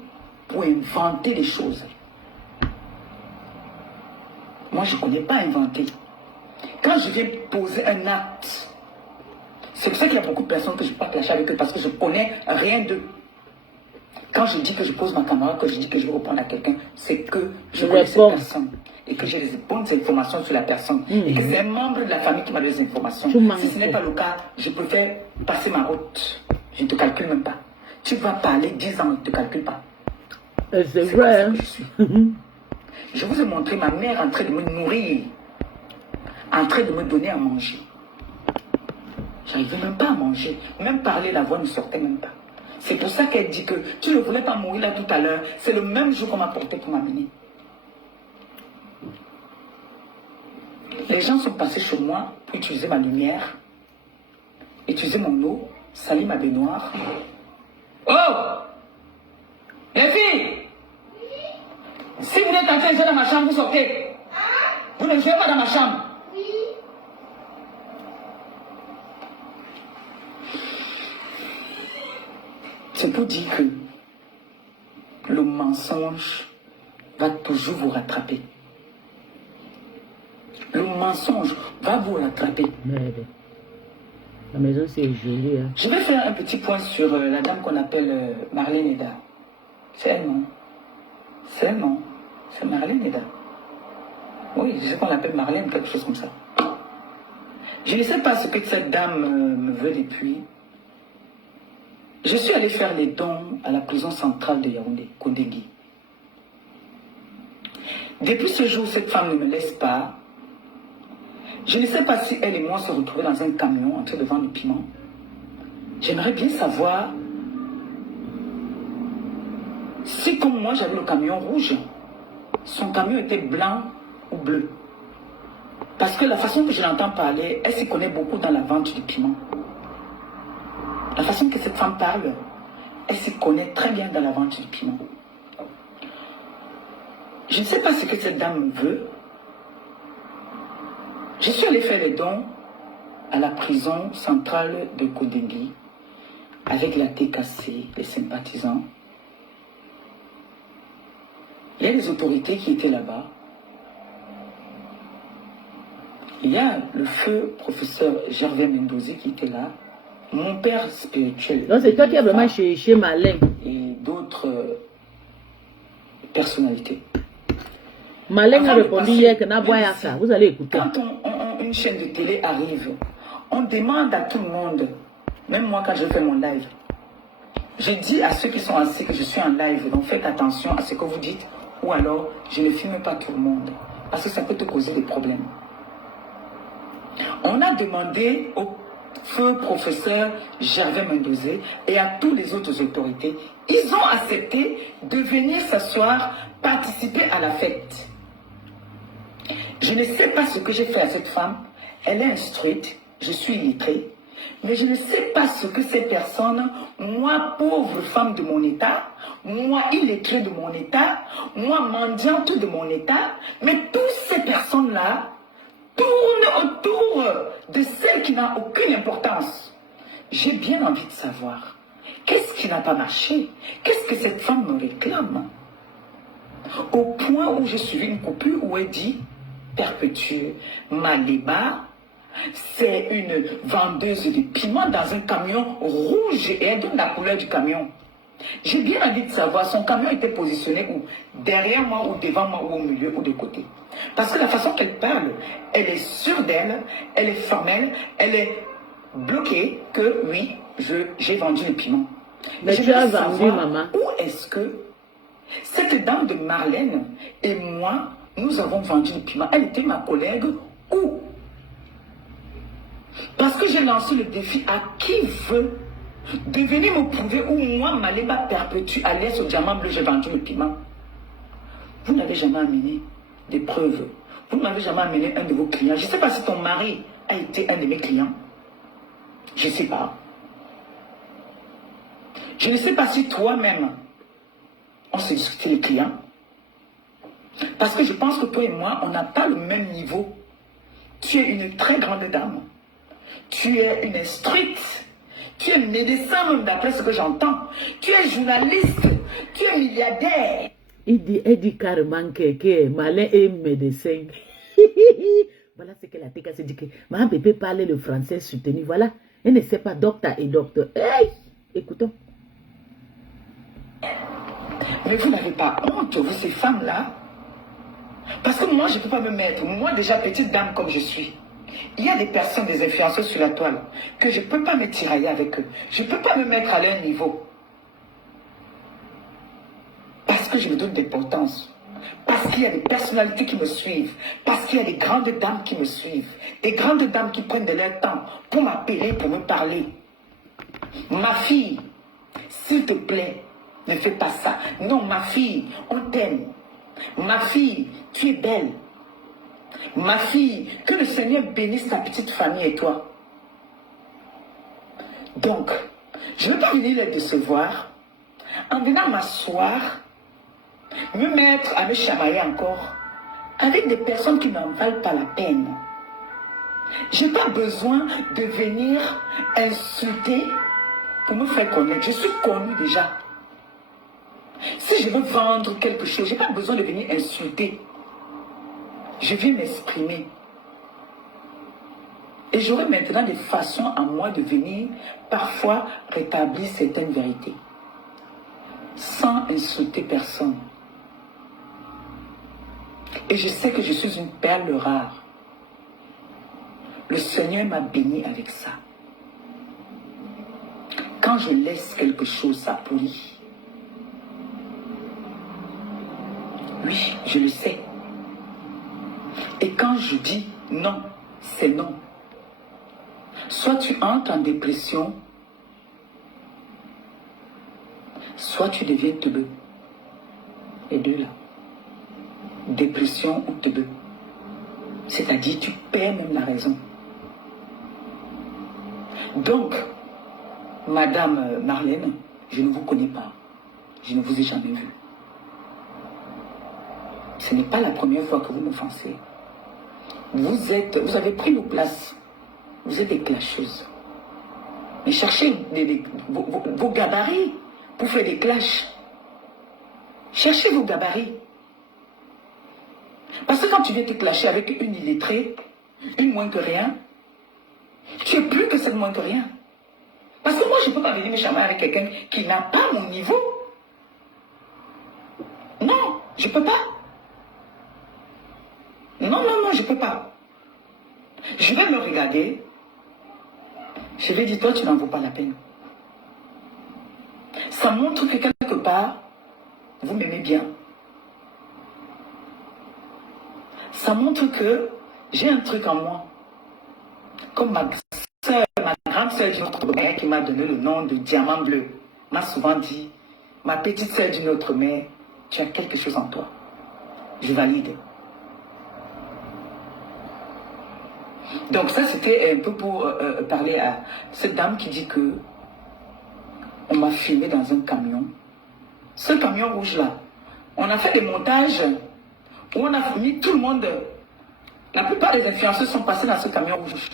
pour inventer des choses. Moi, je ne connais pas inventer. Quand je viens poser un acte, c'est pour ça qu'il y a beaucoup de personnes que je ne peux pas clasher avec eux parce que je ne connais rien d'eux. Quand je dis que je pose ma caméra, que je dis que je vais répondre à quelqu'un, c'est que je connais cette personne et que j'ai des bonnes informations sur la personne et que c'est un membre de la famille qui m'a donné des informations. Si ce n'est pas le cas, je préfère passer ma route. Je ne te calcule même pas. Tu vas parler 10 ans, je ne te calcule pas. C'est vrai. Je vous ai montré ma mère en train de me nourrir, en train de me donner à manger. J'arrivais même pas à manger. Même parler, la voix ne sortait même pas. C'est pour ça qu'elle dit que tu ne voulais pas mourir là tout à l'heure. C'est le même jour qu'on m'a porté pour m'amener. Les gens sont passés chez moi pour utiliser ma lumière, utiliser mon eau, salir ma baignoire. Oh! Les filles! Si vous êtes en train de jouer dans ma chambre, vous sortez. Vous ne jouez pas dans ma chambre. C'est pour dire que le mensonge va toujours vous rattraper. Le mensonge va vous rattraper. Merde. La maison, c'est joli. Hein. Je vais faire un petit point sur la dame qu'on appelle Marlène Eda. C'est elle, non? C'est elle, non? C'est Marlène Eda. Oui, je sais qu'on l'appelle Marlène, quelque chose comme ça. Je ne sais pas ce que cette dame me veut depuis. Je suis allé faire les dons à la prison centrale de Yaoundé, Kondegui. Depuis ce jour, cette femme ne me laisse pas. Je ne sais pas si elle et moi se retrouvaient dans un camion en train de vendre du piment. J'aimerais bien savoir si, comme moi, j'avais le camion rouge, son camion était blanc ou bleu. Parce que la façon que je l'entends parler, elle s'y connaît beaucoup dans la vente du piment. La façon que cette femme parle, elle s'y connaît très bien dans la vente du piment. Je ne sais pas ce que cette dame veut. Je suis allé faire les dons à la prison centrale de Kondegui avec la TKC, les sympathisants. Il y a les autorités qui étaient là-bas. Il y a le feu professeur Gervais Mendozi qui était là. Mon père spirituel. Donc c'est toi qui as vraiment cherché Malin. Et d'autres personnalités. Malin a répondu hier que Naboyaka. Vous allez écouter. Quand une chaîne de télé arrive, on demande à tout le monde, même moi quand je fais mon live, je dis à ceux qui sont assis que je suis en live, donc faites attention à ce que vous dites, ou alors je ne filme pas tout le monde, parce que ça peut te causer des problèmes. On a demandé au feu professeur Gervais Mendozi et à toutes les autres autorités, ils ont accepté de venir s'asseoir, participer à la fête. Je ne sais pas ce que j'ai fait à cette femme. Elle est instruite, je suis illettrée. Mais je ne sais pas ce que ces personnes, moi, pauvre femme de mon état, moi, illettrée de mon état, moi, mendiante de mon état, mais toutes ces personnes-là tournent autour de celle qui n'a aucune importance. J'ai bien envie de savoir, qu'est-ce qui n'a pas marché? Qu'est-ce que cette femme me réclame? Au point où j'ai suivi une coupure où elle dit, Perpétue Maléba, c'est une vendeuse de piments dans un camion rouge et elle donne la couleur du camion. J'ai bien envie de savoir, son camion était positionné où? Derrière moi ou devant moi ou au milieu ou de côté. Parce que la façon qu'elle parle, elle est sûre d'elle, elle est formelle, elle est bloquée que oui, j'ai vendu les piments. Mais je tu as veux vendu, savoir maman. où est-ce que cette dame de Marlène et moi, nous avons vendu les piments. Elle était ma collègue où? Parce que j'ai lancé le défi à qui veut de venir me prouver où moi, Maléba Perpétue, alias au diamant bleu, j'ai vendu le piment. Vous n'avez jamais amené des preuves. Vous n'avez jamais amené un de vos clients. Je ne sais pas si ton mari a été un de mes clients. Je ne sais pas. Je ne sais pas si toi-même, on s'est discuté les clients. Parce que je pense que toi et moi, on n'a pas le même niveau. Tu es une très grande dame. Tu es une instruite. Tu es médecin même d'après ce que j'entends. Tu es journaliste. Tu es milliardaire. Elle dit carrément que Malin est médecin. Voilà ce que la TK se dit que ma bébé parle le français soutenu. Voilà. Elle ne sait pas docteur et docteur. Hey! Écoutons. Mais vous n'avez pas honte, vous, ces femmes-là? Parce que moi, je ne peux pas me mettre, moi déjà petite dame comme je suis. Il y a des personnes, des influenceurs sur la toile, que je ne peux pas me tirailler avec eux. Je ne peux pas me mettre à leur niveau. Parce que je me donne d'importance. Parce qu'il y a des personnalités qui me suivent. Parce qu'il y a des grandes dames qui me suivent. Des grandes dames qui prennent de leur temps pour m'appeler, pour me parler. Ma fille, s'il te plaît, ne fais pas ça. Non, ma fille, on t'aime. Ma fille, tu es belle. Ma fille, que le Seigneur bénisse ta petite famille et toi. Donc, je ne veux pas venir les décevoir en venant m'asseoir, me mettre à me chamailler encore avec des personnes qui n'en valent pas la peine. Je n'ai pas besoin de venir insulter pour me faire connaître. Je suis connue déjà. Si je veux vendre quelque chose, je n'ai pas besoin de venir insulter. Je viens m'exprimer. Et j'aurai maintenant des façons à moi de venir parfois rétablir certaines vérités. Sans insulter personne. Et je sais que je suis une perle rare. Le Seigneur m'a béni avec ça. Quand je laisse quelque chose, ça pourrit. Oui, je le sais. Et quand je dis non, c'est non. Soit tu entres en dépression, soit tu deviens teubeux. Les deux là. Dépression ou teubeux. C'est-à-dire tu perds même la raison. Donc, Madame Marlène, je ne vous connais pas. Je ne vous ai jamais vu. Ce n'est pas la première fois que vous m'offensez. Vous avez pris nos places. Vous êtes des clasheuses. Mais cherchez vos gabarits pour faire des clashs. Cherchez vos gabarits. Parce que quand tu viens te clasher avec une illettrée, une moins que rien, tu es plus que cette moins que rien. Parce que moi, je ne peux pas venir me chamailler avec quelqu'un qui n'a pas mon niveau. Non, je ne peux pas. Non, je ne peux pas. Je vais me regarder. Je vais dire, toi, tu n'en vaux pas la peine. Ça montre que quelque part, vous m'aimez bien. Ça montre que j'ai un truc en moi. Comme ma grande sœur d'une autre mère qui m'a donné le nom de diamant bleu, m'a souvent dit, ma petite sœur d'une autre mère, tu as quelque chose en toi. Je valide. Donc ça, c'était un peu pour parler à cette dame qui dit que on m'a filmé dans un camion. Ce camion rouge là, on a fait des montages où on a mis tout le monde. La plupart des influenceurs sont passés dans ce camion rouge.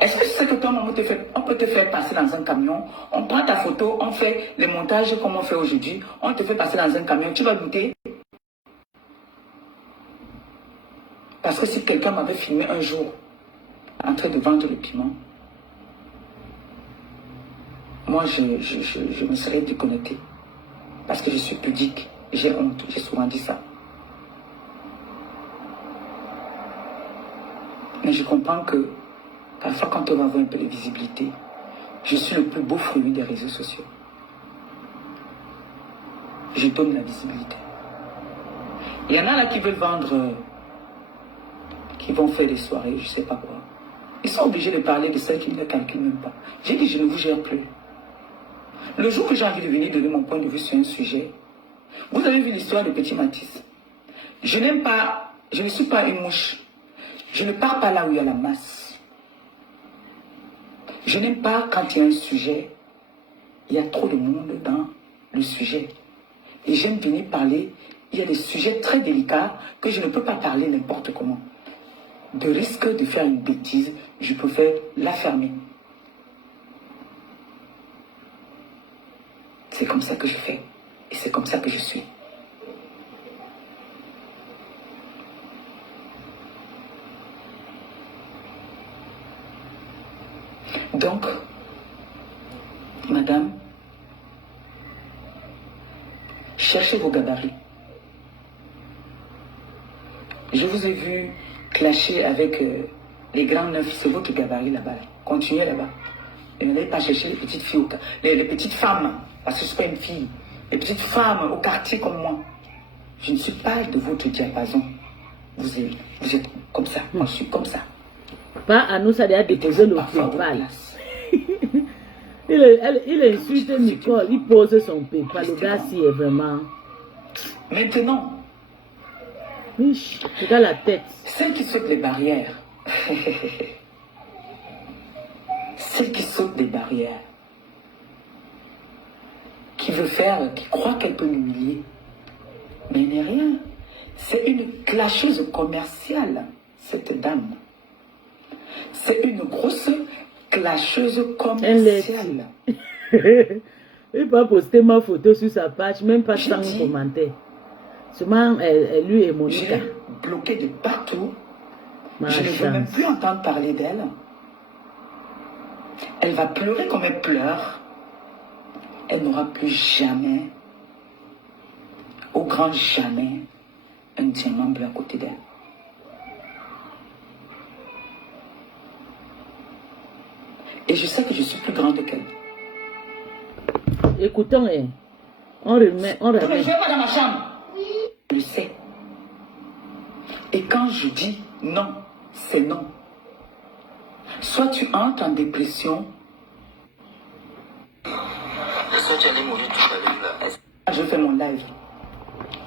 Est-ce que c'est que toi, maman, on peut te faire passer dans un camion, on prend ta photo, on fait les montages comme on fait aujourd'hui, on te fait passer dans un camion, tu vas douter? Parce que si quelqu'un m'avait filmé un jour en train de vendre le piment, moi, je me serais déconnecté. Parce que je suis pudique, j'ai honte, j'ai souvent dit ça. Mais je comprends que parfois, quand on va avoir un peu de visibilité, je suis le plus beau fruit des réseaux sociaux. Je donne la visibilité. Il y en a là qui veulent vendre, qui vont faire des soirées, je ne sais pas quoi. Ils sont obligés de parler de celles qui ne calculent même pas. J'ai dit, je ne vous gère plus. Le jour que j'ai envie de venir donner mon point de vue sur un sujet, vous avez vu l'histoire de Petit Matisse. Je n'aime pas, je ne suis pas une mouche. Je ne pars pas là où il y a la masse. Je n'aime pas quand il y a un sujet, il y a trop de monde dans le sujet. Et j'aime venir parler, il y a des sujets très délicats que je ne peux pas parler n'importe comment. De risque de faire une bêtise, je préfère la fermer. C'est comme ça que je fais. Et c'est comme ça que je suis. Donc, madame, cherchez vos gabarits. Je vous ai vu clasher avec les grands neufs, c'est votre gabarit là-bas. Continuez là-bas. Et n'allez pas chercher les petites filles, les petites femmes, parce que ce n'est pas une fille. Les petites femmes au quartier comme moi. Je ne suis pas de votre diapason. Vous êtes comme ça, moi je suis comme ça. Pas à nous, ça a déposé le PayPal. Il insulte Nicole, il pose son PayPal. Le gars, si est vraiment. Maintenant, c'est dans la tête. Celle qui saute les barrières. Celle qui saute des barrières. Qui veut faire, qui croit qu'elle peut m'humilier. Mais il n'est rien. C'est une clasheuse commerciale, cette dame. C'est une grosse clasheuse commerciale. Il va poster ma photo sur sa page, même pas sans commentaire. Seulement, lui et Monica. Je l'ai bloquée de partout. Ma je ne veux même plus entendre parler d'elle. Elle va pleurer comme elle pleure. Elle n'aura plus jamais, au grand jamais, un diamant bleu à côté d'elle. Et je sais que je suis plus grande qu'elle. Écoutons, on remet. Je ne vais pas dans ma chambre. Je le sais. Et quand je dis non, c'est non. Soit tu entres en dépression. Je fais mon live.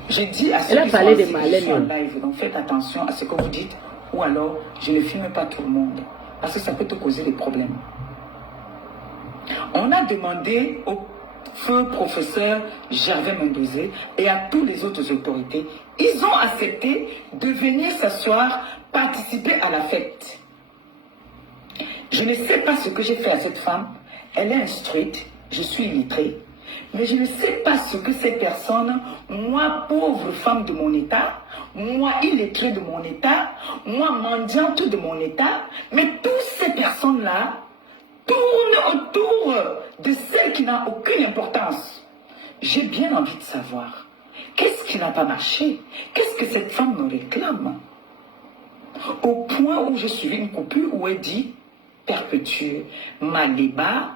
Je dis à ceux qui sont en live, donc faites attention à ce que vous dites, ou alors je ne filme pas tout le monde, parce que ça peut te causer des problèmes. On a demandé au feu professeur Gervais Mendozé et à tous les autres autorités, ils ont accepté de venir s'asseoir, participer à la fête. Je ne sais pas ce que j'ai fait à cette femme, elle est instruite, je suis illettrée, mais je ne sais pas ce que ces personnes, moi pauvre femme de mon état, moi illettrée de mon état, moi mendiante de mon état, mais toutes ces personnes-là tournent autour de celle qui n'a aucune importance. J'ai bien envie de savoir, qu'est-ce qui n'a pas marché? Qu'est-ce que cette femme me réclame? Au point où j'ai suivi une coupure où elle dit, Perpétue Maléba,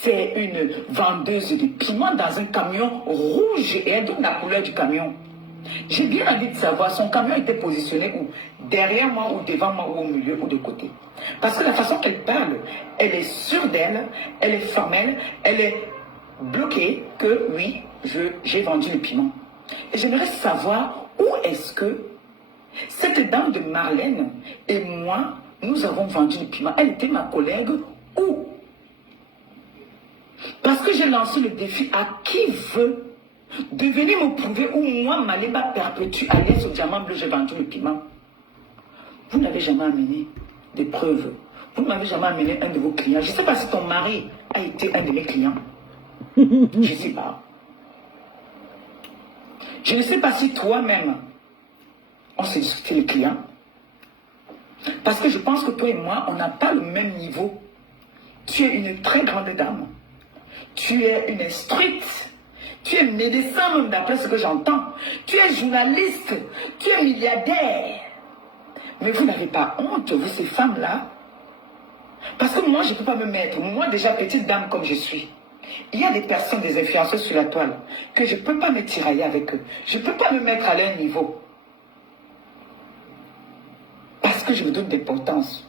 c'est une vendeuse de piment dans un camion rouge et elle donne la couleur du camion. J'ai bien envie de savoir, son camion était positionné où? Derrière moi ou devant moi ou au milieu ou de côté. Parce que la façon qu'elle parle, elle est sûre d'elle, elle est formelle, elle est bloquée que oui, j'ai vendu le piment. Et j'aimerais savoir où est-ce que Cette dame de Marlène et moi, nous avons vendu le piment. Elle était ma collègue où? Parce que j'ai lancé le défi à qui veut de venir me prouver où moi, Maléba perpétue, alias au diamant bleu, j'ai vendu le piment. Vous n'avez jamais amené des preuves. Vous ne m'avez jamais amené un de vos clients. Je ne sais pas si ton mari a été un de mes clients. Je ne sais pas. Je ne sais pas si toi-même, on s'est discuté les clients. Parce que je pense que toi et moi, on n'a pas le même niveau. Tu es une très grande dame. Tu es une instruite. Tu es médecin même d'après ce que j'entends. Tu es journaliste. Tu es milliardaire. Mais vous n'avez pas honte, vous, ces femmes-là. Parce que moi, je ne peux pas me mettre. Moi, déjà, petite dame comme je suis. Il y a des personnes, des influenceurs sur la toile, que je ne peux pas me tirailler avec eux. Je ne peux pas me mettre à leur niveau. Parce que je me donne d'importance.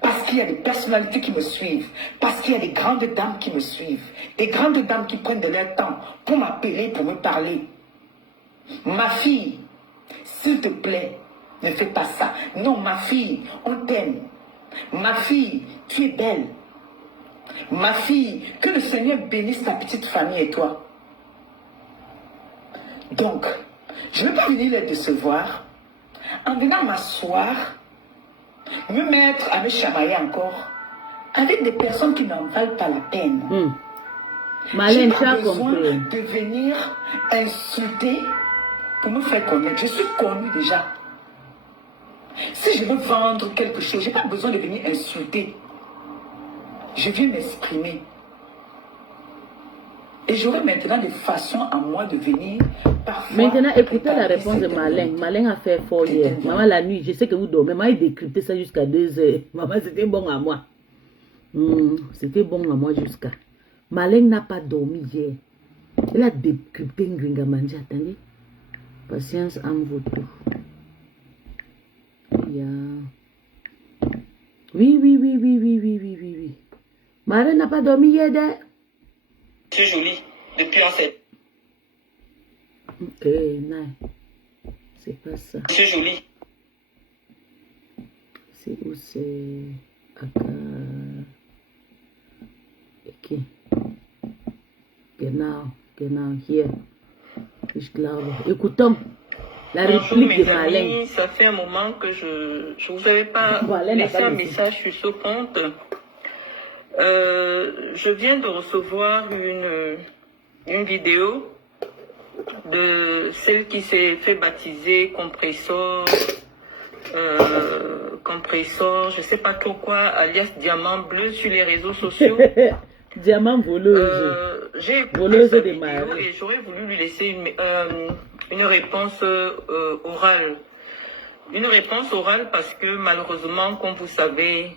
Parce qu'il y a des personnalités qui me suivent. Parce qu'il y a des grandes dames qui me suivent. Des grandes dames qui prennent de leur temps pour m'appeler, pour me parler. Ma fille, s'il te plaît, ne fais pas ça. Non, ma fille, on t'aime. Ma fille, tu es belle. Ma fille, que le Seigneur bénisse ta petite famille et toi. Donc, je ne vais pas venir les décevoir en venant m'asseoir, me mettre à me chamailler encore avec des personnes qui n'en valent pas la peine. Malène, j'ai tu as pas besoin compris. de venir insulter pour me faire connaître. Je suis connue déjà. Si je veux vendre quelque chose, je n'ai pas besoin de venir insulter. Je viens m'exprimer. Et j'aurai maintenant des façons à moi de venir parfois. Maintenant, écoutez la réponse de Malène. Malène a fait fort hier. Maman, la nuit, je sais que vous dormez. Maman a décrypté ça jusqu'à 2 heures. Maman, c'était bon à moi. C'était bon à moi jusqu'à. Malène n'a pas dormi hier. Elle a décrypté Ngringa Manja. Attendez. Patience en votre. Oui. Malène n'a pas dormi hier. C'est joli. Depuis en fait. Ok, non. C'est pas ça. C'est joli. C'est où c'est... Ok. Genau, here. Ich glaube. Écoutons la réplique de Malène. Ça fait un moment que je vous avais pas laissé un message sur ce compte. Je viens de recevoir une vidéo de celle qui s'est fait baptiser compresseur, je sais pas trop quoi, alias Diamant Bleu sur les réseaux sociaux. Diamant voleuse. J'ai écouté voleuse sa de vidéo mari. et j'aurais voulu lui laisser une réponse orale. Une réponse orale parce que malheureusement, comme vous savez,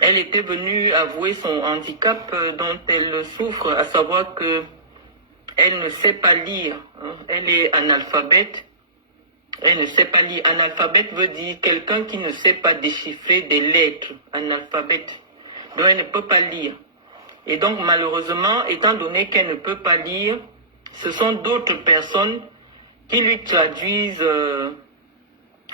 elle était venue avouer son handicap dont elle souffre, à savoir que elle ne sait pas lire. Elle est analphabète. Elle ne sait pas lire. Analphabète veut dire quelqu'un qui ne sait pas déchiffrer des lettres. Analphabète. Donc elle ne peut pas lire. Et donc malheureusement, étant donné qu'elle ne peut pas lire, ce sont d'autres personnes qui lui traduisent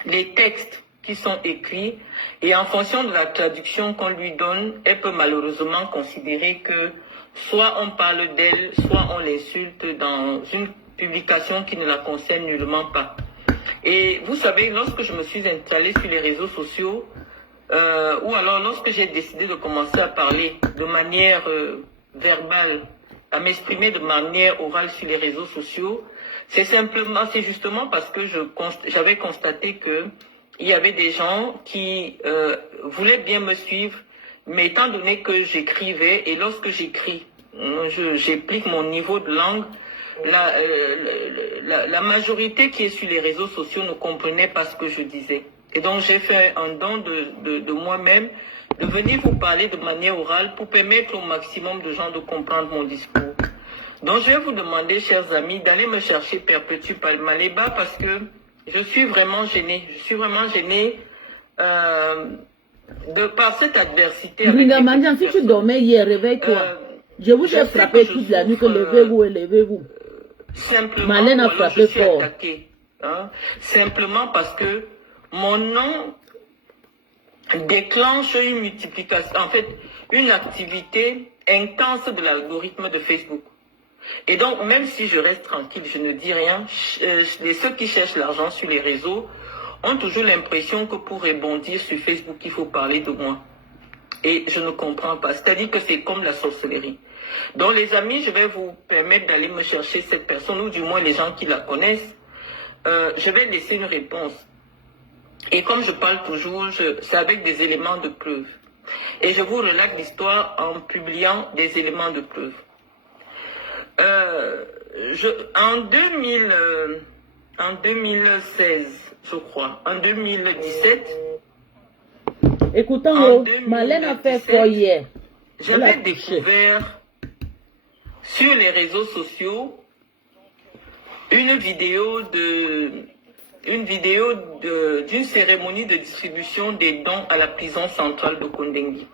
les textes qui sont écrits, et en fonction de la traduction qu'on lui donne, elle peut malheureusement considérer que soit on parle d'elle, soit on l'insulte dans une publication qui ne la concerne nullement pas. Et vous savez, lorsque je me suis installée sur les réseaux sociaux, ou alors lorsque j'ai décidé de commencer à parler de manière verbale, à m'exprimer de manière orale sur les réseaux sociaux, c'est justement parce que j'avais constaté que il y avait des gens qui voulaient bien me suivre, mais étant donné que j'écrivais, et lorsque j'écris, j'applique mon niveau de langue, la majorité qui est sur les réseaux sociaux ne comprenait pas ce que je disais. Et donc j'ai fait un don de moi-même, de venir vous parler de manière orale pour permettre au maximum de gens de comprendre mon discours. Donc je vais vous demander, chers amis, d'aller me chercher Perpétue Maléba parce que je suis vraiment gênée. Je suis vraiment gênée par cette adversité. Mandian, si tu dormais hier, réveille-toi. Je vous ai frappé toute la nuit que levez-vous et levez-vous. Simplement, Malène a frappé je suis fort. attaquée. hein, simplement parce que mon nom déclenche une multiplication, en fait, une activité intense de l'algorithme de Facebook. Et donc, même si je reste tranquille, je ne dis rien, ceux qui cherchent l'argent sur les réseaux ont toujours l'impression que pour rebondir sur Facebook, il faut parler de moi. Et je ne comprends pas. C'est-à-dire que c'est comme la sorcellerie. Donc, les amis, je vais vous permettre d'aller me chercher cette personne, ou du moins les gens qui la connaissent. Je vais laisser une réponse. Et comme je parle toujours, c'est avec des éléments de preuve. Et je vous relate l'histoire en publiant des éléments de preuve. En 2016, je crois, en 2017... Écoutons, Malène a fait quoi hier? J'avais découvert sur les réseaux sociaux une vidéo d'une cérémonie de distribution des dons à la prison centrale de Kondengui.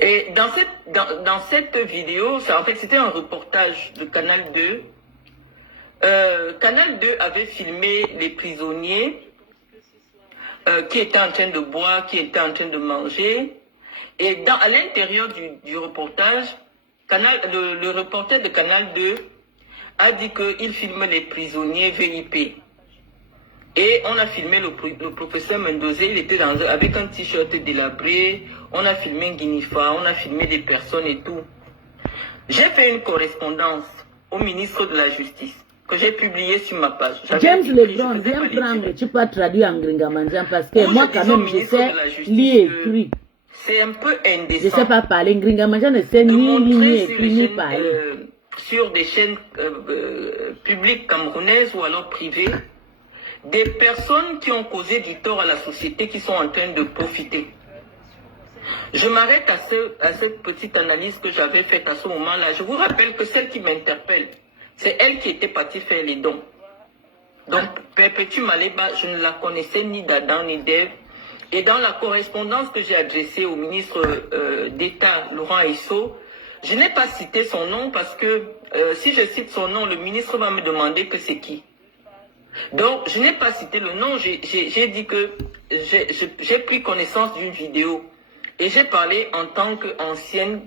Et dans cette vidéo, en fait, c'était un reportage de Canal 2. Canal 2 avait filmé les prisonniers qui étaient en train de boire, qui étaient en train de manger. Et à l'intérieur du reportage, le reporter de Canal 2 a dit qu'il filme les prisonniers VIP. Et on a filmé le professeur Mendoza, il était avec un t-shirt délabré, on a filmé Guinifa, on a filmé des personnes et tout. J'ai fait une correspondance au ministre de la Justice, que j'ai publiée sur ma page. James Lebron, viens prendre, tu peux traduire en Gringamandian parce que moi quand même je sais lire et écrire. C'est un peu indécent. Je ne sais pas parler, Gringamandian ne sait ni lire ni écrire ni parler. Sur des chaînes publiques camerounaises ou alors privées, des personnes qui ont causé du tort à la société, qui sont en train de profiter. Je m'arrête à cette petite analyse que j'avais faite à ce moment-là. Je vous rappelle que celle qui m'interpelle, c'est elle qui était partie faire les dons. Donc, Perpétue Maleba, je ne la connaissais ni d'Adam ni d'Ève. Et dans la correspondance que j'ai adressée au ministre d'État, Laurent Aïsso, je n'ai pas cité son nom parce que si je cite son nom, le ministre va me demander que c'est qui. Donc, je n'ai pas cité le nom, j'ai dit que j'ai pris connaissance d'une vidéo et j'ai parlé en tant qu'ancienne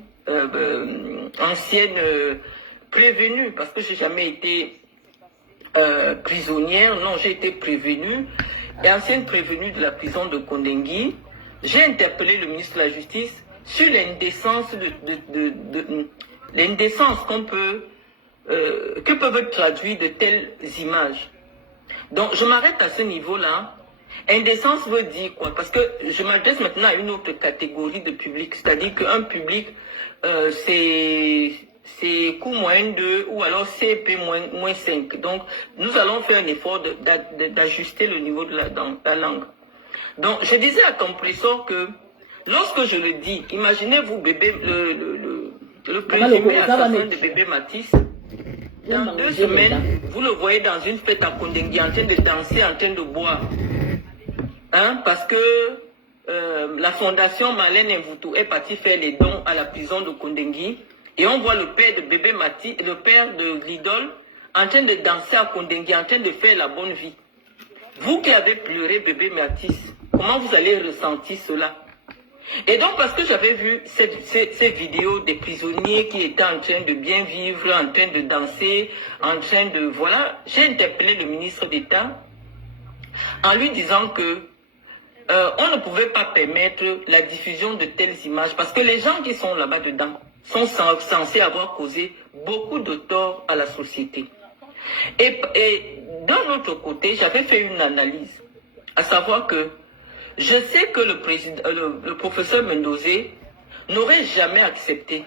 prévenue, parce que je n'ai jamais été prisonnière, non, j'ai été prévenue, et ancienne prévenue de la prison de Kondengui. J'ai interpellé le ministre de la Justice sur l'indécence l'indécence que peuvent traduire de telles images. Donc, je m'arrête à ce niveau-là. Indécence veut dire quoi? Parce que je m'adresse maintenant à une autre catégorie de public. C'est-à-dire qu'un public, c'est coût moins 2 ou alors CP moins 5. Donc, nous allons faire un effort d'ajuster le niveau de la langue. Donc, je disais à Compressor que lorsque je le dis, imaginez-vous bébé, le présumé assassin de bébé Matisse. Dans 2 semaines, vous le voyez dans une fête à Kondengui en train de danser, en train de boire. Hein, parce que la fondation Malène Mvoutou est partie faire les dons à la prison de Kondengui. Et on voit le père de bébé Matisse, le père de l'idole, en train de danser à Kondengui, en train de faire la bonne vie. Vous qui avez pleuré bébé Matisse, comment vous allez ressentir cela? Et donc, parce que j'avais vu ces vidéos des prisonniers qui étaient en train de bien vivre, en train de danser, en train de... Voilà, j'ai interpellé le ministre d'État en lui disant que on ne pouvait pas permettre la diffusion de telles images parce que les gens qui sont là-bas dedans sont censés avoir causé beaucoup de tort à la société. Et d'un autre côté, j'avais fait une analyse, à savoir que je sais que le professeur Mendoza n'aurait jamais accepté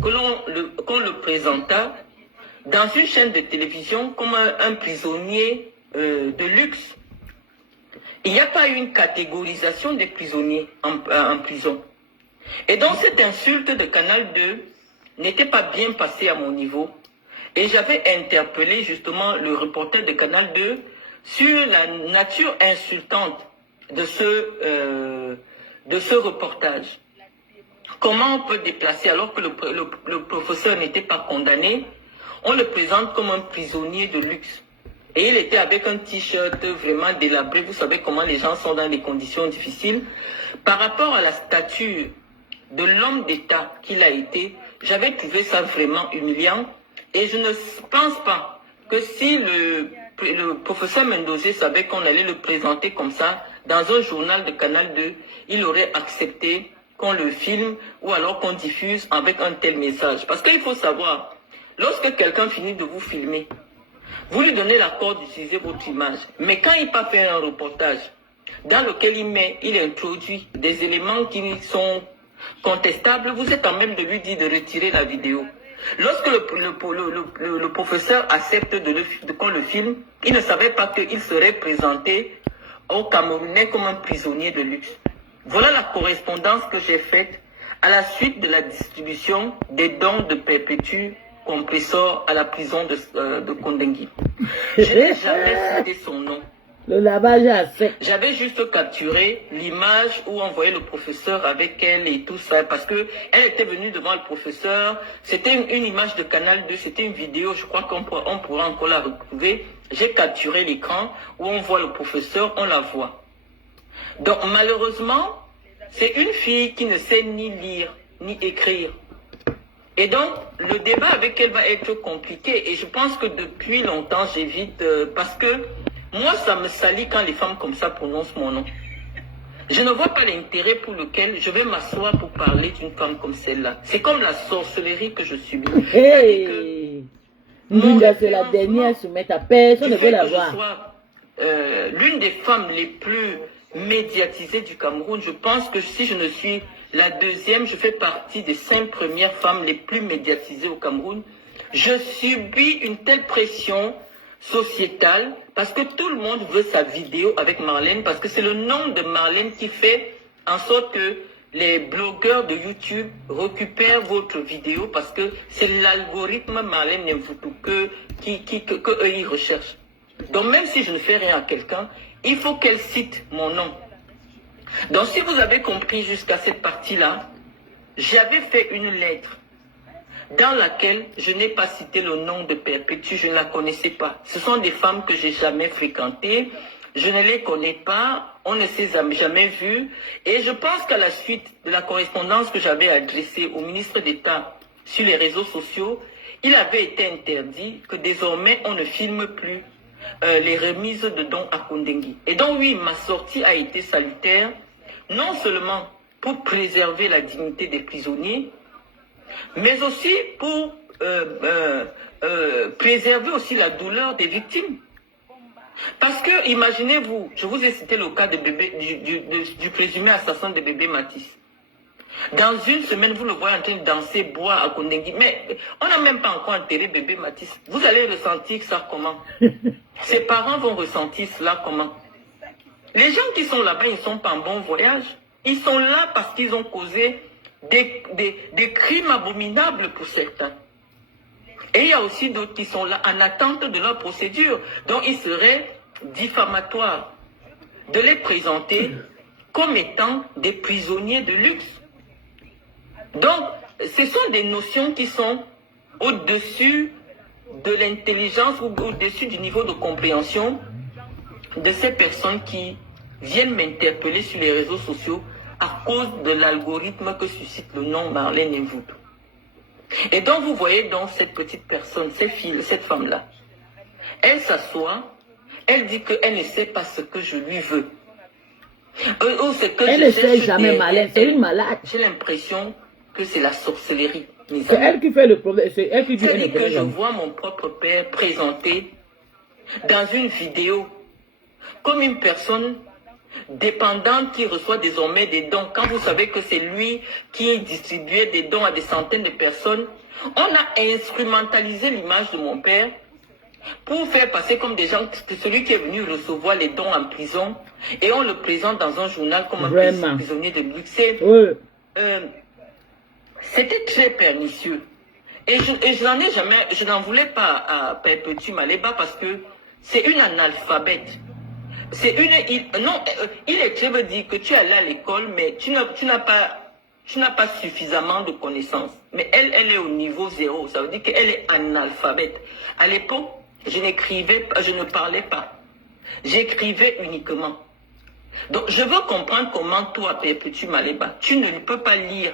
qu'on le présentât dans une chaîne de télévision comme un prisonnier de luxe. Il n'y a pas une catégorisation des prisonniers en prison. Et donc cette insulte de Canal 2 n'était pas bien passée à mon niveau. Et j'avais interpellé justement le reporter de Canal 2 sur la nature insultante de ce reportage. Comment on peut déplacer, alors que le professeur n'était pas condamné, on le présente comme un prisonnier de luxe. Et il était avec un t-shirt vraiment délabré. Vous savez comment les gens sont dans des conditions difficiles. Par rapport à la stature de l'homme d'État qu'il a été, j'avais trouvé ça vraiment humiliant. Et je ne pense pas que si le professeur Mendoza savait qu'on allait le présenter comme ça dans un journal de Canal 2, il aurait accepté qu'on le filme ou alors qu'on diffuse avec un tel message. Parce qu'il faut savoir, lorsque quelqu'un finit de vous filmer, vous lui donnez l'accord d'utiliser votre image. Mais quand il part faire un reportage dans lequel il introduit des éléments qui sont contestables, vous êtes en même de lui dire de retirer la vidéo. Lorsque le professeur accepte qu'on le filme, il ne savait pas qu'il serait présenté au Camerounais comme un prisonnier de luxe. Voilà la correspondance que j'ai faite à la suite de la distribution des dons de Perpétue Compressor à la prison de Kondengui. Je n'ai jamais cité son nom. Le lavage à sec. J'avais juste capturé l'image où on voyait le professeur avec elle et tout ça, parce que elle était venue devant le professeur. C'était une image de Canal 2, c'était une vidéo, je crois qu'on pourra encore la retrouver. J'ai capturé l'écran où on voit le professeur, on la voit. Donc malheureusement, c'est une fille qui ne sait ni lire, ni écrire. Et donc, le débat avec elle va être compliqué. Et je pense que depuis longtemps, j'évite, parce que moi, ça me salit quand les femmes comme ça prononcent mon nom. Je ne vois pas l'intérêt pour lequel je vais m'asseoir pour parler d'une femme comme celle-là. C'est comme la sorcellerie que je subis. Hey! Linda, c'est la dernière à se mettre à personne ne veut la voir. L'une des femmes les plus médiatisées du Cameroun, je pense que si je ne suis la deuxième, je fais partie des 5 premières femmes les plus médiatisées au Cameroun. Je subis une telle pression sociétale parce que tout le monde veut sa vidéo avec Marlène, parce que c'est le nom de Marlène qui fait en sorte que les blogueurs de YouTube récupèrent votre vidéo, parce que c'est l'algorithme Marlène Nemvoutou que eux ils recherchent. Donc même si je ne fais rien à quelqu'un, il faut qu'elle cite mon nom. Donc si vous avez compris jusqu'à cette partie-là, j'avais fait une lettre dans laquelle je n'ai pas cité le nom de Perpétue, je ne la connaissais pas. Ce sont des femmes que j'ai jamais fréquentées, je ne les connais pas, on ne s'est jamais vues. Et je pense qu'à la suite de la correspondance que j'avais adressée au ministre d'État sur les réseaux sociaux, il avait été interdit que désormais on ne filme plus les remises de dons à Kondengui. Et donc oui, ma sortie a été salutaire, non seulement pour préserver la dignité des prisonniers, mais aussi pour préserver aussi la douleur des victimes. Parce que, imaginez-vous, je vous ai cité le cas de du présumé assassin de bébé Matisse. Dans une semaine, vous le voyez en train de danser, boire à Kondengui. Mais on n'a même pas encore enterré bébé Matisse. Vous allez ressentir ça comment? Ses parents vont ressentir cela comment? Les gens qui sont là-bas, ils ne sont pas en bon voyage. Ils sont là parce qu'ils ont causé des crimes abominables pour certains. Et il y a aussi d'autres qui sont là en attente de leur procédure. Donc il serait diffamatoire de les présenter comme étant des prisonniers de luxe. Donc ce sont des notions qui sont au-dessus de l'intelligence ou au-dessus du niveau de compréhension de ces personnes qui viennent m'interpeller sur les réseaux sociaux à cause de l'algorithme que suscite le nom Marlène Nemvoutou. Et donc vous voyez donc cette petite personne, cette femme-là, elle s'assoit, elle dit qu'elle ne sait pas ce que je lui veux. Ou ce que elle ne sait jamais Marlène, c'est une malade. J'ai l'impression que c'est la sorcellerie. C'est elle qui fait le problème, c'est elle qui dit que je vois mon propre père présenté dans une vidéo comme une personne dépendante qui reçoit désormais des dons. Quand vous savez que c'est lui qui distribuait des dons à des centaines de personnes, on a instrumentalisé l'image de mon père pour faire passer comme des gens, que celui qui est venu recevoir les dons en prison, et on le présente dans un journal comme un prisonnier de luxe. C'était très pernicieux. Et je n'en voulais pas à Perpétue Maleba parce que c'est une analphabète. Il veut dire que tu es allé à l'école, mais tu n'as pas suffisamment de connaissances. Mais elle est au niveau 0. Ça veut dire qu'elle est analphabète. À l'époque, je n'écrivais pas, je ne parlais pas. J'écrivais uniquement. Donc, je veux comprendre comment toi, Perpétue Maleba, tu ne peux pas lire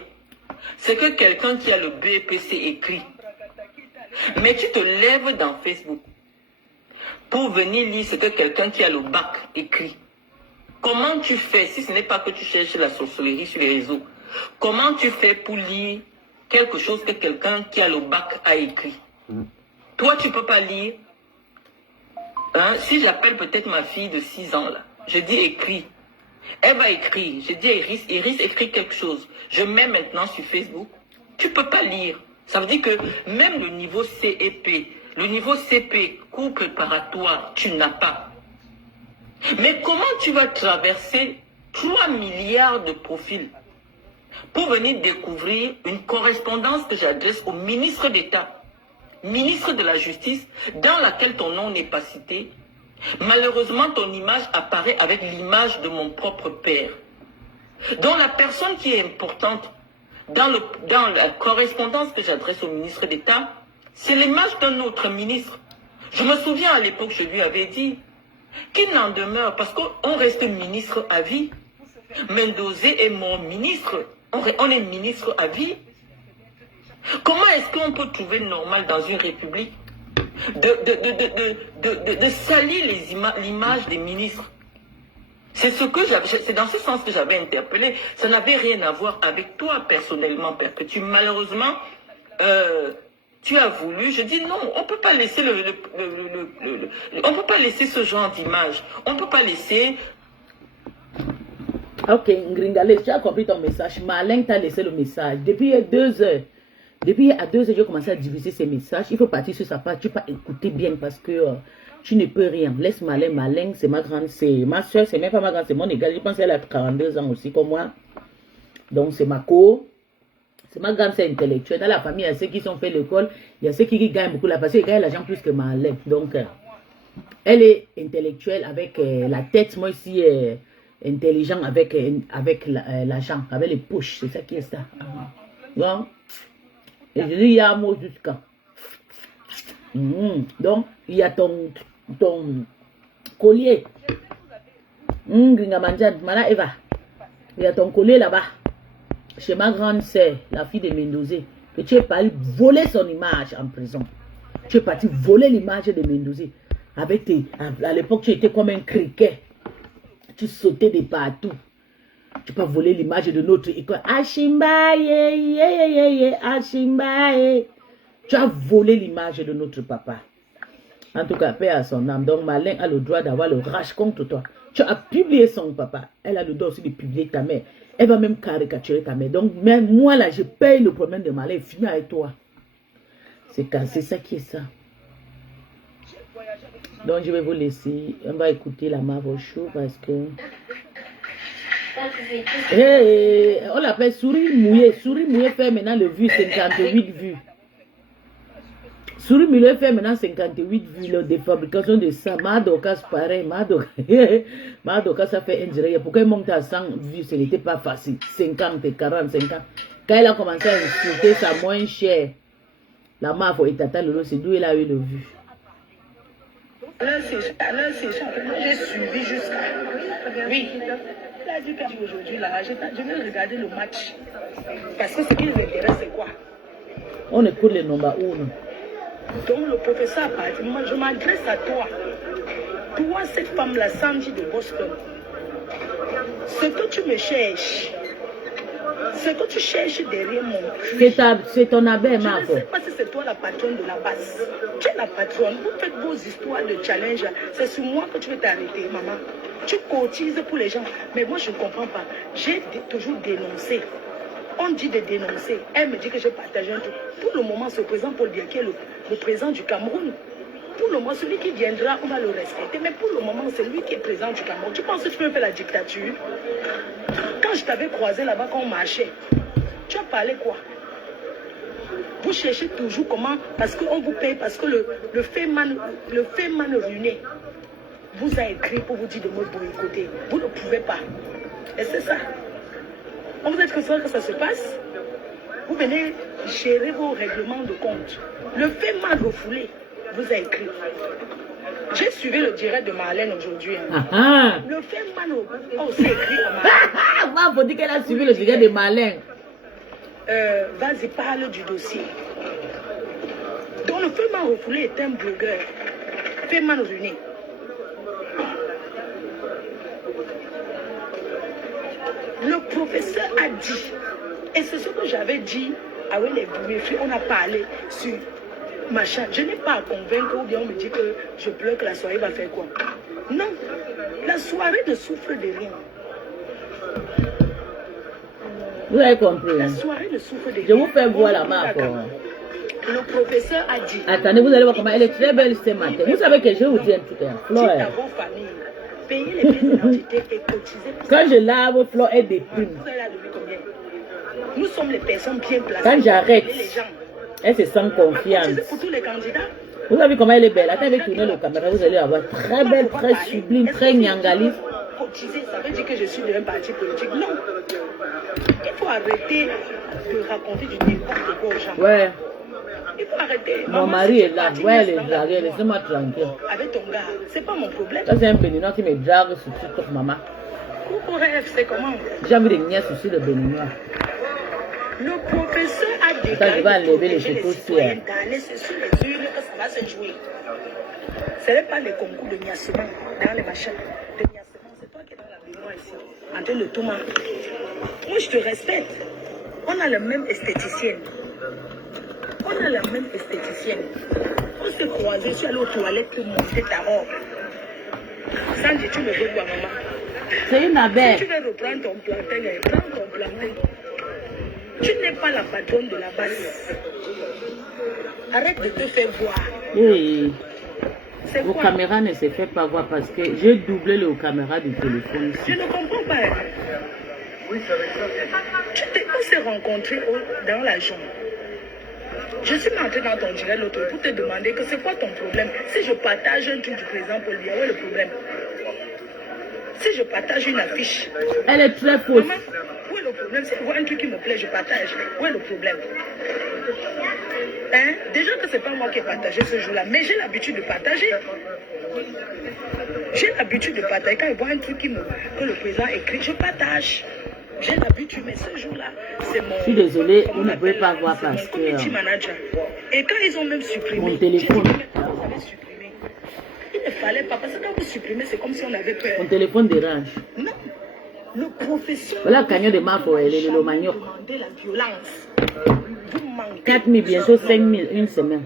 ce que quelqu'un qui a le BPC écrit. Mais tu te lèves dans Facebook pour venir lire ce que quelqu'un qui a le bac écrit. Comment tu fais, si ce n'est pas que tu cherches la sorcellerie sur les réseaux, comment tu fais pour lire quelque chose que quelqu'un qui a le bac a écrit? Toi, tu ne peux pas lire. Hein? Si j'appelle peut-être ma fille de 6 ans, là, je dis écris. Elle va écrire. Je dis Iris, Iris écrit quelque chose. Je mets maintenant sur Facebook. Tu ne peux pas lire. Ça veut dire que même le niveau CEP, le niveau CP, cours préparatoire, tu n'as pas. Mais comment tu vas traverser 3 milliards de profils pour venir découvrir une correspondance que j'adresse au ministre d'État, ministre de la Justice, dans laquelle ton nom n'est pas cité? Malheureusement, ton image apparaît avec l'image de mon propre père. Donc la personne qui est importante dans la correspondance que j'adresse au ministre d'État, c'est l'image d'un autre ministre. Je me souviens à l'époque, je lui avais dit qu'il n'en demeure, parce qu'on reste ministre à vie. Mendozé est mon ministre. On est ministre à vie. Comment est-ce qu'on peut trouver normal dans une république de salir l'image des ministres? C'est dans ce sens que j'avais interpellé. Ça n'avait rien à voir avec toi personnellement, Perpétue. Malheureusement, tu as voulu. Je dis non, on ne peut pas laisser on peut pas laisser ce genre d'image. On ne peut pas laisser. Ok, Ngringale, tu as compris ton message. Malin t'a laissé le message. Depuis 2 heures. Depuis à 2 heures, j'ai commencé à diffuser ces messages. Il faut partir sur sa page. Tu peux pas écouter bien parce que tu ne peux rien. Laisse Malin. Malin, c'est ma grande. C'est ma soeur, c'est même pas ma grande, c'est mon égale. Je pense qu'elle a 42 ans aussi comme moi. Donc c'est ma co. C'est ma grande, c'est intellectuelle. Dans la famille, il y a ceux qui sont fait l'école. Il y a ceux qui gagnent beaucoup là parce qu'ils gagnent l'argent plus que Malin. Donc elle est intellectuelle avec la tête. Moi ici, intelligent avec l'argent, avec les poches. C'est ça qui est ça. Donc. Et je dis, il y a un mot jusqu'à. Donc, il y a ton collier. Mana Eva. Il y a ton collier là-bas. Chez ma grande sœur, la fille de Mendozé. Que tu es parti voler son image en prison. Tu es parti voler l'image de Mendozé. À l'époque, tu étais comme un criquet. Tu sautais de partout. Tu peux voler l'image de notre école. Ashimba, Ashimba. Tu as volé l'image de notre papa. En tout cas, paix à son âme. Donc, Malin a le droit d'avoir le rage contre toi. Tu as publié son papa. Elle a le droit aussi de publier ta mère. Elle va même caricaturer ta mère. Donc, même moi, là, je paye le problème de Malin. Fini avec toi. C'est ça qui est ça. Donc, je vais vous laisser. On va écouter la Marvel Show parce que... on l'appelle souris mouillée. Souris mouillée fait maintenant le vue 58 vues. Souris mouillée fait maintenant 58 vues de fabrication de ça. Madoka pareil. Madoka ça fait indirect. Pourquoi il monte à 100 vues? Ce n'était pas facile. 50, 40, 50. Quand il a commencé à insulter ça moins cher, la mafia et Tata Lolo, c'est d'où il a eu le vue. Alors, j'ai suivi jusqu'à. Oui. Il a dit qu'aujourd'hui, là, je vais regarder le match. Parce que ce qui les intéresse, c'est quoi? On écoute les nombres 1. Donc, le professeur a parti. Moi, je m'adresse à toi. Toi, cette femme-là, Sandy de Boston. Ce que tu me cherches, ce que tu cherches derrière mon cul. C'est ton abbé, Marco. Je ne sais pas si c'est toi la patronne de la base. Tu es la patronne. Vous faites vos histoires de challenge. C'est sur moi que tu veux t'arrêter, maman. Tu cotises pour les gens. Mais moi, je ne comprends pas. J'ai toujours dénoncé. On dit de dénoncer. Elle me dit que je partage un truc. Pour le moment, ce président Paul Biya, qui est le président du Cameroun, pour le moment, celui qui viendra, on va le respecter. Mais pour le moment, c'est lui qui est président du Cameroun. Tu penses que tu peux faire la dictature? Quand je t'avais croisé là-bas, quand on marchait, tu as parlé quoi? Vous cherchez toujours comment? Parce qu'on vous paye, parce que le Feman ruiné vous a écrit pour vous dire de me boycotter. Vous ne pouvez pas. Et c'est ça. On vous êtes conscient que ça se passe? Vous venez gérer vos règlements de compte. Le Feman refoulé. vous a écrit. J'ai suivi le direct de Marlène aujourd'hui. Le fait Mano a aussi écrit à Marlène. Moi, faut dire qu'elle a suivi le direct de Marlène. Vas-y, parle du dossier. Donc le fait Mano Refoulé est un blogueur. Fait Mano Réuni. Le professeur a dit, et c'est ce que j'avais dit avec les filles, on a parlé sur machin. Je n'ai pas à convaincre ou bien on me dit que je pleure que la soirée va faire quoi. Non, la soirée ne souffre de rien. Vous avez compris. La soirée ne souffre de rien. Je vous fais voir la marque. Le professeur a dit. Attendez, vous allez voir comment elle est très belle ce matin. Vous savez que je vais vous dire un truc. Flore. Payer les pièces d'identité et cotiser. Quand je lave, Flore, elle déprime. Vous allez la donner combien? Nous sommes les personnes bien placées. Quand j'arrête, les gens. Elle se sent confiante. Pour tous les candidats. Vous avez vu comment elle est belle. Attends, avec tourner le caméra, vous allez la voir très belle, très sublime, très nyangaliste. Cotiser, ça veut dire que je suis de un parti politique. Non. Il faut arrêter de raconter du n'importe quoi aux gens. Ouais. Il faut arrêter. Mon mari est là. Ouais, elle est draguée. Laissez-moi tranquille. Avec ton gars, c'est pas mon problème. Ça, c'est un béninois qui me drague sur TikTok, maman. Coucou rêve, c'est comment? J'ai envie de nier sur le béninois. Le professeur a dit je vais enlever les photos d'aller sur les urnes que ça va se jouer. Ce n'est pas les concours de niassement dans les machins. De niassement, c'est toi qui es dans la mémoire ici, en train de tout mal. Moi, je te respecte. On a la même esthéticienne. On a la même esthéticienne. On s'est croisés, je suis allée aux toilettes pour monter ta robe. Sans dire, tu me veux quoi, maman? C'est une abeille. Si tu veux reprendre ton plantain, prends ton plantain. Tu n'es pas la patronne de la base. Arrête de te faire voir. Oui. Vos caméras ne se fait pas voir parce que j'ai doublé le caméra du téléphone ici. Je ne comprends pas. On s'est rencontrés dans la journée. Je suis entrée dans ton direct l'autre pour te demander que c'est quoi ton problème. Si je partage un truc du président Paul Biya, où est le problème? Si je partage une affiche. Elle est très fausse. Maman, où est le problème? Si je vois un truc qui me plaît, je partage. Où est le problème? Hein? Déjà que c'est pas moi qui ai partagé ce jour-là, mais j'ai l'habitude de partager. J'ai l'habitude de partager. Quand je vois un truc que le président écrit, je partage. J'ai l'habitude, mais ce jour-là, c'est mon... Je suis désolée, vous ne pouvez pas voir parce que... manager. Et quand ils ont même supprimé... Mon téléphone. Vous avez supprimé. Il ne fallait pas, parce que quand vous supprimez, c'est comme si on avait peur. Mon téléphone dérange. Non. Le professeur... Voilà, Cagnon de Marco, elle est le manioc. Demandez la violence. Vous manquez... 4 000, bientôt 5 000, une semaine.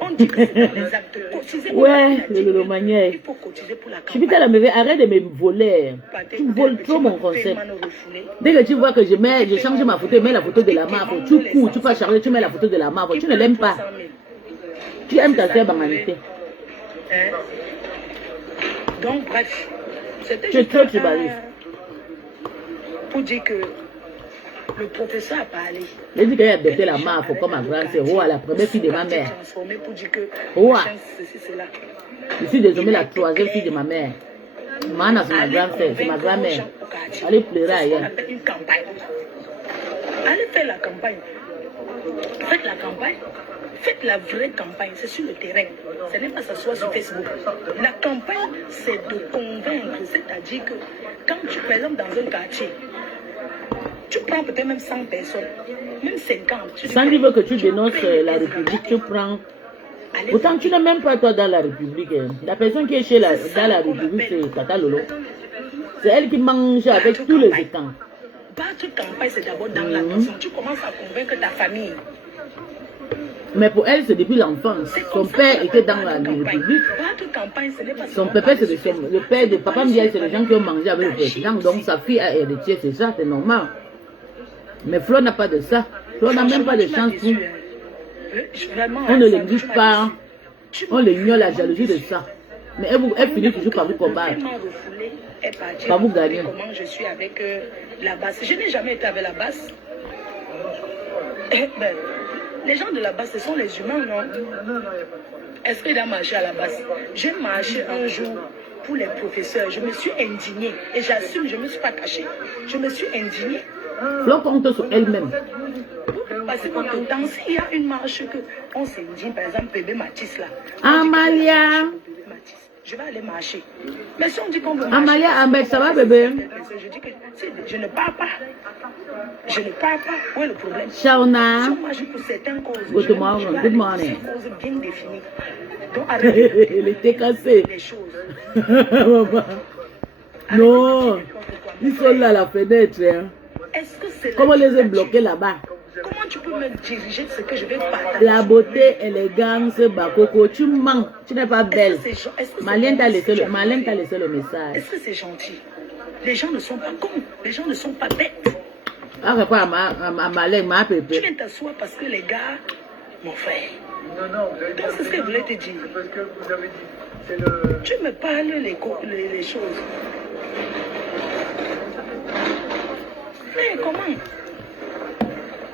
On dit que c'est dans les actes. Cotisez pour ouais, le maniac. Il faut cotiser pour la Je campagne. suis à la meuf, arrête de me voler. Tu voles trop mon concept. Dès que tu vois que je change ma photo, je mets la photo de la marque, tu cours, tu vas charger, tu mets la photo de la marque, tu ne l'aimes pas. Tu aimes ta sœur banalité. Donc, bref, c'était juste trop tribaliste. Pour dire que le professeur a parlé. Il dit qu'elle a bêté la marque comme ma grande sœur, la première fille de ma mère. Pour dire que je suis désormais la troisième fille de ma mère. Mana, c'est ma grande sœur, c'est ma grand-mère. Allez pleurer ailleurs. Une campagne. Allez faire la campagne. Faites la campagne. Faites la vraie campagne, c'est sur le terrain. Ce n'est pas s'asseoir sur Facebook. La campagne, c'est de convaincre. C'est-à-dire que quand tu, par exemple, dans un quartier, tu prends peut-être même 100 personnes, même 50. Sans dire que tu dénonces la République, tu prends... Pourtant, tu n'es même pas toi dans la République. La personne qui est dans la République, c'est Tata Lolo. C'est elle qui mange avec tous les étangs. Battre campagne, c'est d'abord dans la maison. Tu commences à convaincre ta famille. Mais pour elle, c'est depuis l'enfance. Son père était dans la République. Son papa, c'est le père de Papa Mbiaye, c'est les gens qui ont mangé avec le président. Donc sa fille a hérité, c'est ça, c'est normal. Mais Flo n'a pas de ça. Flo n'a même pas de chance pour... On ne l'exige pas. On l'ignore la jalousie de ça. Mais elle finit toujours par vous combattre. Par vous gagner. Comment je suis avec la basse. Je n'ai jamais été avec la basse. Les gens de la base, ce sont les humains, non? Est-ce qu'il a marché à la base? J'ai marché un jour pour les professeurs. Je me suis indignée. Et j'assume, je ne me suis pas cachée. Je me suis indignée. Flo compte sur elle-même. passer votre temps. S'il y a une marche que on s'est dit, par exemple, bébé Matisse là. Amalia. Je vais aller marcher. Mais si on dit qu'on veut marcher. Amalia, Ahmed, ça va bébé? Je dis que je ne pars pas. Je ne pars pas. Où est le problème? Shauna. Si on marche pour certaines causes. Good morning. Good morning. Causes bien définies. Donc arrêtez. Il était cassé. Les choses. Non. Ils sont là à la fenêtre. Hein. Est-ce que c'est Comment les a bloqués là-bas? Comment tu peux me diriger de ce que je vais partager? La beauté, élégance, Bakoko, tu mens, tu n'es pas belle. Malène t'a laissé le message. Est-ce que c'est gentil? Les gens ne sont pas cons, les gens ne sont pas bêtes. Ah, c'est quoi à Malène, ma pépé? Tu viens t'asseoir parce que les gars, mon frère. Non, vous avez Donc c'est ce que je voulais te dire. parce que vous avez dit. C'est le. Tu me parles les choses. Mais comment?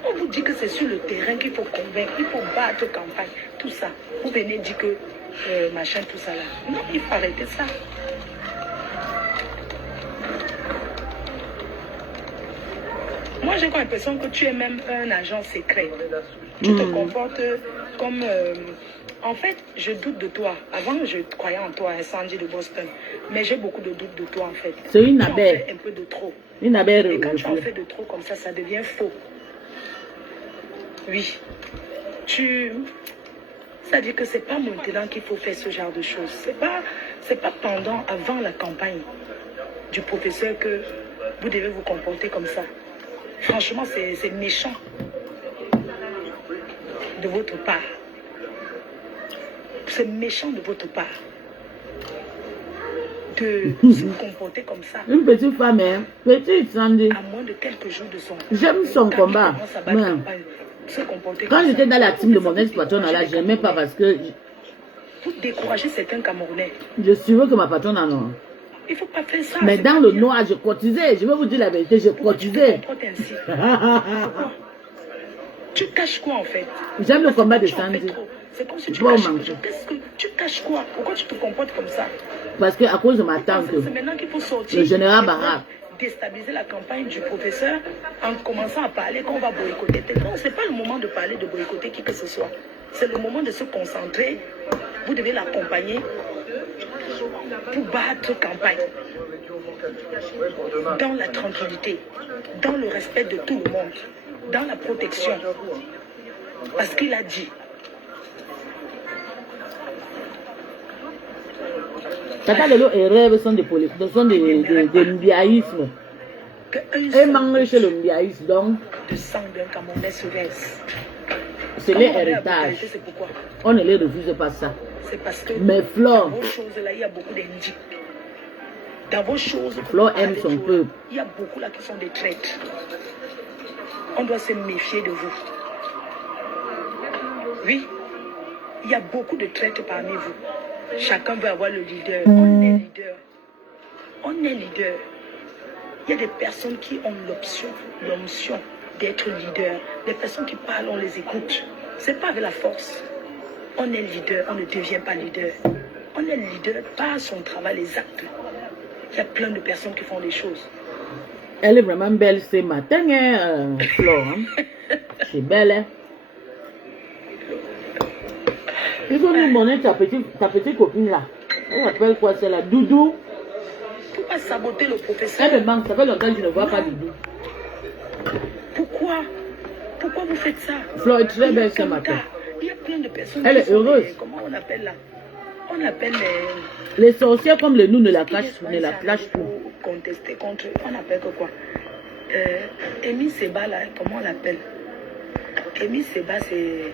On vous dit que c'est sur le terrain qu'il faut convaincre, il faut battre campagne, tout ça. Vous venez dire que machin, tout ça là. Non, il faut arrêter ça. Moi, j'ai l'impression que tu es même un agent secret. Tu te comportes comme... en fait, je doute de toi. Avant, je croyais en toi, Sandy de Boston. Mais j'ai beaucoup de doutes de toi, en fait. C'est une Tu en abeille. fais un peu de trop. Une abeille. Et quand tu en fais de trop comme ça devient faux. Oui. C'est-à-dire que c'est pas maintenant qu'il faut faire ce genre de choses. C'est pas pendant, avant la campagne du professeur que vous devez vous comporter comme ça. Franchement, c'est méchant de votre part. C'est méchant de votre part de se comporter comme ça. Une petite femme, hein? Petite, Sandy. À moins de quelques jours de son... J'aime son combat. Quand j'étais dans la team de mon ex-patronne, là, je n'aimais pas parce que... Pour décourager certains Camerounais. Je suivais que ma patronne en a. Il ne faut pas faire ça. Mais dans le noir, je cotisais. Je vais vous dire la vérité, je cotisais. Tu caches quoi en fait? J'aime le combat de Sandy. C'est comme si tu caches quelque chose. Tu caches quoi? Pourquoi tu te comportes comme ça? Parce qu'à cause de ma tante, c'est maintenant qu'il faut sortir. le général Barak, déstabiliser la campagne du professeur en commençant à parler qu'on va boycotter. Non, ce n'est pas le moment de parler de boycotter qui que ce soit. C'est le moment de se concentrer. Vous devez l'accompagner pour battre campagne. Dans la tranquillité, dans le respect de tout le monde, dans la protection. Parce qu'il a dit. Tata Lelo et rêves sont des mbiaïsmes. Et mange chez le mbiaïsme, donc. Le sang d'un Camerounais se verse. C'est l'héritage. C'est pourquoi. On ne les refuse pas ça. C'est parce que mais Flo, dans vos choses là, il y a beaucoup d'indices. Dans vos choses, Flo aime son peuple. Il y a beaucoup là qui sont des traîtres. On doit se méfier de vous. Oui, il y a beaucoup de traîtres parmi vous. Chacun veut avoir le leader. On est leader. On est leader. Il y a des personnes qui ont l'option d'être leader. Les personnes qui parlent, on les écoute. C'est pas avec la force. On est leader, on ne devient pas leader. On est leader par son travail, les actes. Il y a plein de personnes qui font des choses. Elle est vraiment belle ce matin, hein, Flo. Hein? C'est belle, hein? Il faut nous demander ta petite copine là. Elle s'appelle quoi celle-là? Doudou. Pourquoi saboter le professeur? Elle me manque, ça fait longtemps que je ne vois pas Doudou. Pourquoi vous faites ça? Flo est très belle ce matin. Il y a plein de personnes elle est heureuse. Comment on appelle là? On appelle les sorcières comme les nous ne la clashent plus. Contester contre, on appelle que quoi? Amy Seba là, comment on l'appelle? Amy Seba c'est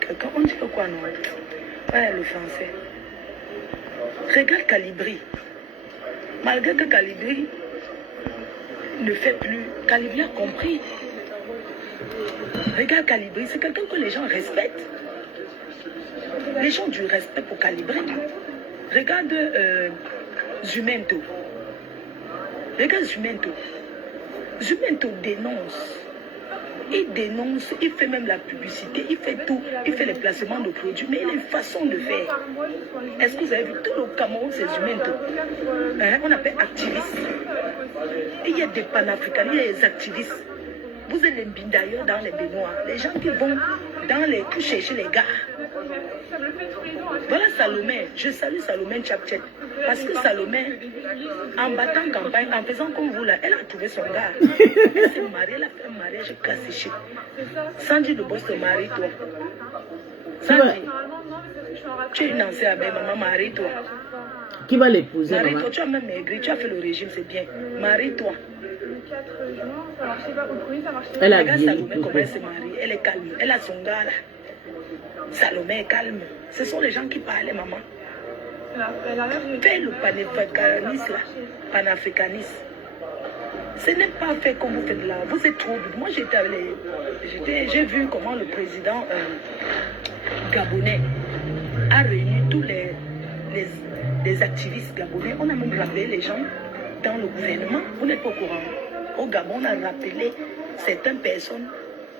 quelqu'un, on dit que quoi non? Ouais, le français. Regarde Calibri. Malgré que Calibri ne fait plus, Calibri a compris. Regarde Calibri, c'est quelqu'un que les gens respectent. Les gens du respect pour Calibri. Regarde Zumento. Regarde Zumento. Zumento dénonce. Il dénonce, il fait même la publicité, il fait tout, il fait les placements de produits, mais il a une façon de faire. Est-ce que vous avez vu tout le Cameroun, c'est Zumento? Hein? On appelle activistes. Il y a des panafricains, il y a des activistes. Vous êtes les Mbindayo dans les baignoires. Les gens qui vont dans les pour chercher les gars. Voilà Salomé. Je salue Salomé Tchapchet. Parce que Salomé, en battant campagne, en faisant comme vous là, elle a trouvé son gars. Elle s'est mariée, elle a fait un mariage classique. Sandy de boss te marie toi. Sandy, tu es une ancienne avec maman, marie-toi. Qui va l'épouser, maman? Marie-toi, tu as même maigri, tu as fait le régime, c'est bien. Marie-toi. Elle a Regarde vieilli. Salomé, comment elle se marie. Elle est calme. Elle a son gars là. Salomé est calme. Ce sont les gens qui parlent, maman. Fais le panafricanisme là. Panafricanisme. Ce n'est pas fait comme vous faites là. Vous êtes trop. Moi, j'ai vu comment le président gabonais a réuni tous les activistes gabonais. On a même rappelé les gens dans le gouvernement. Vous n'êtes pas au courant. Au Gabon, on a rappelé certaines personnes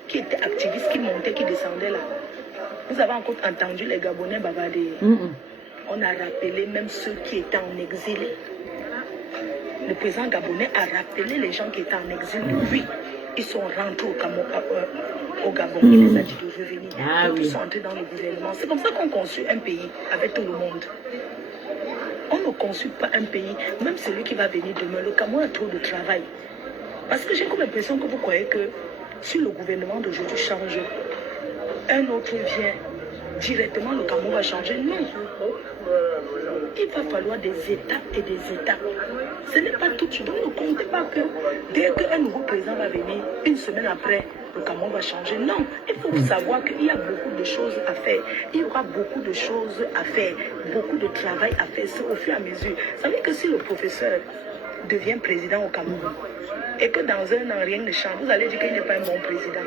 qui étaient activistes, qui montaient, qui descendaient là. Vous avez encore entendu les Gabonais bavarder. On a rappelé même ceux qui étaient en exil. Le président gabonais a rappelé les gens qui étaient en exil. Oui, ils sont rentrés au Gabon. Il les a dit de revenir. Donc, ils sont entrés dans le gouvernement. C'est comme ça qu'on conçut un pays avec tout le monde. On ne conçut pas un pays, même celui qui va venir demain. Le Cameroun a trop de travail. Parce que j'ai comme l'impression que vous croyez que si le gouvernement d'aujourd'hui change, un autre vient, directement le Cameroun va changer. Non. Il va falloir des étapes et des étapes. Ce n'est pas tout de suite. Donc ne comptez pas que dès qu'un nouveau président va venir, une semaine après, le Cameroun va changer. Non, il faut savoir qu'il y a beaucoup de choses à faire. Il y aura beaucoup de choses à faire, beaucoup de travail à faire. C'est au fur et à mesure. Ça veut dire que si le professeur devient président au Cameroun et que dans un an rien ne change, vous allez dire qu'il n'est pas un bon président.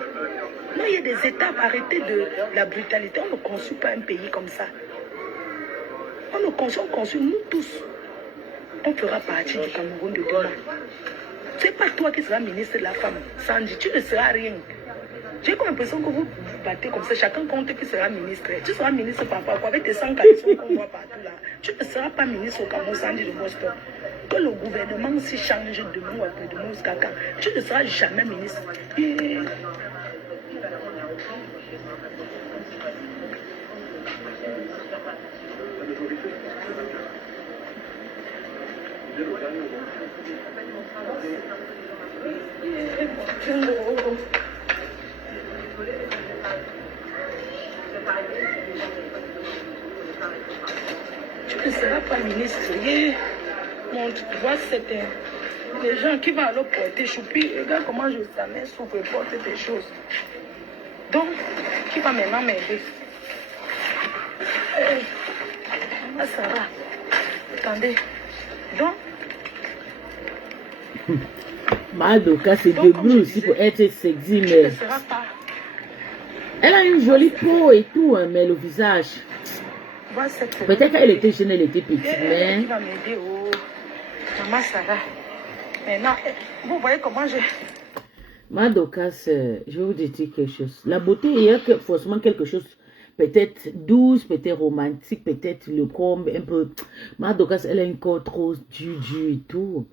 Non, il y a des étapes. Arrêtez de la brutalité. On ne construit pas un pays comme ça. On nous construit, nous tous. On fera partie du Cameroun de demain. C'est pas toi qui seras ministre de la femme. Sandy, tu ne seras rien. J'ai comme l'impression que vous battez comme ça. Chacun compte qui sera ministre. Tu seras ministre parfois avec tes 100 caleçons qu'on voit partout là. Tu ne seras pas ministre au Cameroun, Sandy de Boston. Que le gouvernement s'y change demain ou après-demain jusqu'à quand. Tu ne seras jamais ministre. Tu ne seras pas ministre. Vois les gens qui vont alors porter choupi. Regarde comment je savais souffre porter des choses. Donc, qui va maintenant m'aider? Ça va. Attendez. Donc, Madoka se débrouille aussi pour être sexy, mais elle a une jolie peau et tout, hein, mais le visage. Peut-être qu'elle était jeune, elle était petite, mais. Maman, ça va. Maintenant, vous voyez comment je. Madoka, je vais vous dire quelque chose. La beauté, il y a forcément quelque chose, peut-être douce, peut-être romantique, peut-être le combe, un peu. Madoka, elle a un corps trop dur et tout.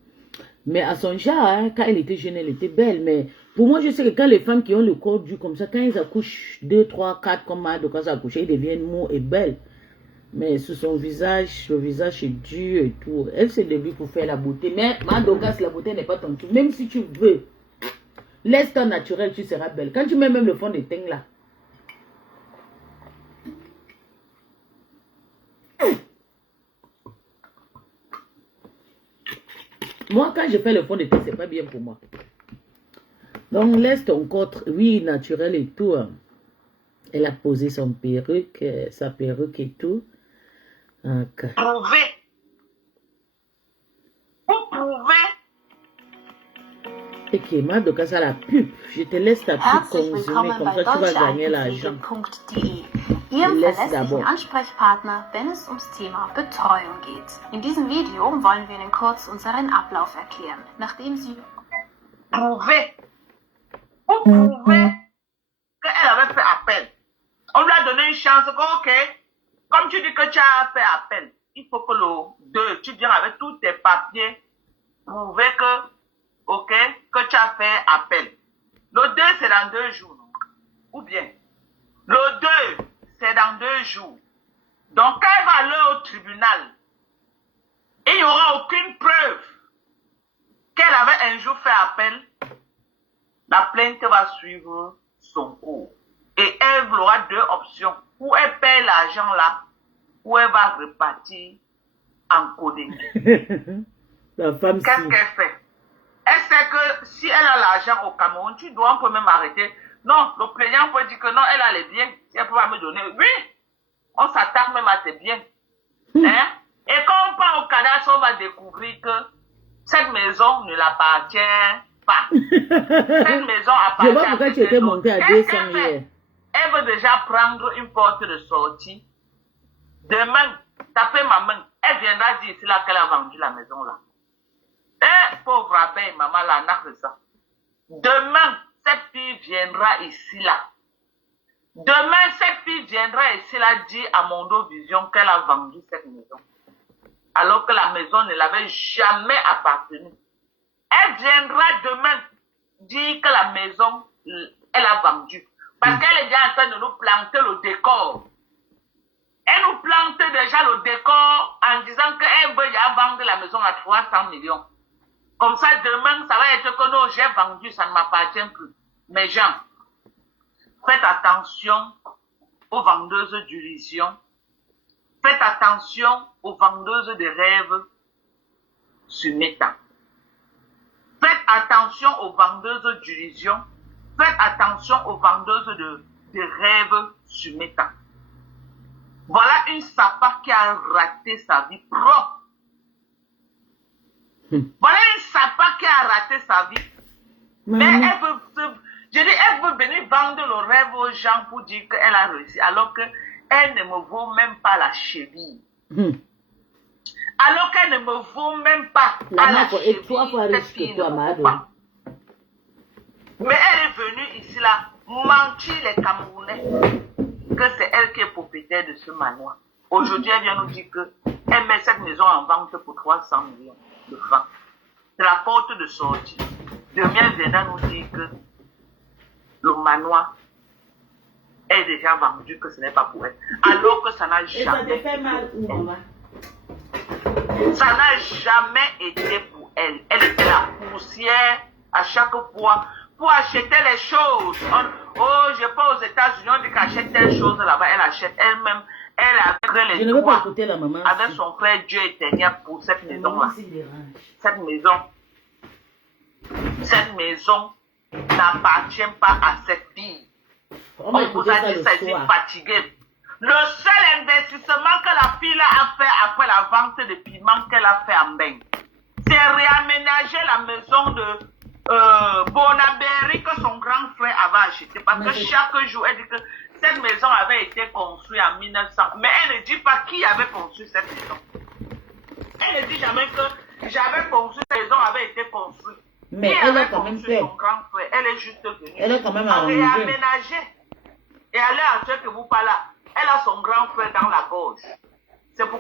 Mais à son genre, hein, quand elle était jeune, elle était belle. Mais pour moi, je sais que quand les femmes qui ont le corps dur comme ça, quand ils accouchent 2, 3, 4 comme Madoka s'est accouché, ils deviennent mous et belles. Mais sur son visage, le visage est dur et tout. Elle s'est débrouille pour faire la beauté. Mais Madoka, la beauté n'est pas ton truc. Même si tu veux, laisse ton naturel, tu seras belle. Quand tu mets même le fond de teint là. Moi, quand je fais le fond de teint, c'est pas bien pour moi. Donc, laisse ton corps, oui, naturel et tout. Elle a posé son perruque, sa perruque et tout. Okay. Prouvez. Vous prouvez. Ok, Madoka, ça la pub. Je te laisse ta pub consommer, comme ça tu vas gagner l'argent. Ihrem verlässlichen Ansprechpartner, wenn es ums Thema Betreuung geht. In diesem Video wollen wir Ihnen kurz unseren Ablauf erklären. Nachdem Sie Prouvez. Vous prouvez qu'elle avait fait appel. On lui a donné une chance, ok. Comme tu dis que tu as fait appel, il faut que tu viens avec tous tes papiers, prouver que, ok, que tu as fait appel. Le 2, dans 2 jours. Non? Ou bien, le 2, c'est dans 2 jours. Donc, quand elle va aller au tribunal, il n'y aura aucune preuve qu'elle avait un jour fait appel. La plainte va suivre son cours. Et elle aura 2 options. Ou elle paie l'argent là, ou elle va repartir en coding. La femme, qu'est-ce qu'elle fait? Elle sait que si elle a l'argent au Cameroun, on peut même arrêter. Non, le plaignant peut dire que non, elle a les biens. Si elle peut pas me donner, oui, on s'attaque même à tes biens. Hein? Et quand on part au cadastre, on va découvrir que cette maison ne l'appartient pas. Cette maison appartient je vois pourquoi tu étais montée à 200 hier. Elle veut déjà prendre une porte de sortie. Demain, taper ma main. Elle viendra dire ici là qu'elle a vendu la maison là. Eh, pauvre abeille, maman là, n'a que ça. Demain, cette fille viendra ici là. Demain, cette fille viendra ici là dire à Mondovision qu'elle a vendu cette maison. Alors que la maison ne l'avait jamais appartenu. Elle viendra demain dire que la maison, elle a vendu. Parce qu'elle est déjà en train de nous planter le décor. Elle nous plante déjà le décor en disant qu'elle veut y vendre la maison à 300 millions. Comme ça, demain, ça va être que non, j'ai vendu, ça ne m'appartient plus. Mais gens, faites attention aux vendeuses d'illusions. Faites attention aux vendeuses de rêves sur Meta. Faites attention aux vendeuses d'illusions. Faites attention aux vendeuses de rêves sur Meta. Voilà une sapa qui a raté sa vie propre. Voilà une sapa qui a raté sa vie. Mais elle veut venir vendre le rêve aux gens pour dire qu'elle a réussi, alors qu'elle ne me vaut même pas la cheville. Alors qu'elle ne me vaut même pas la cheville. Mais elle est venue ici là mentir les Camerounais que c'est elle qui est propriétaire de ce manoir. Aujourd'hui, elle vient nous dire qu'elle met cette maison en vente pour 300 millions de francs. C'est la porte de sortie. Demain, elle viendra nous dire que le manoir est déjà vendu, que ce n'est pas pour elle. Alors que ça n'a jamais été pour elle. Ça n'a jamais été pour elle. Elle était la poussière à chaque fois pour acheter les choses. Oh, je pas aux États-Unis, on dit qu'elle achète telle chose là-bas, elle achète elle-même. Elle a créé les droits avec son frère Dieu éternel pour cette maison-là. Cette maison n'appartient pas à cette fille. On vous a dit ça ici fatigué. Le seul investissement que la fille a fait après la vente de piments qu'elle a fait en bain, c'est réaménager la maison de Bonaberry que son grand frère avait acheté. Parce que chaque jour, elle dit que cette maison avait été construite en 1900. Mais elle ne dit pas qui avait construit cette maison. Elle ne dit jamais que j'avais construit cette maison avait été construite. Mais qui elle avait a quand même construit fait. son grand frère. Elle est juste venue. Elle a quand même réaménager. Et à l'heure actuelle que vous parlez, elle a son grand frère dans la gorge. C'est pourquoi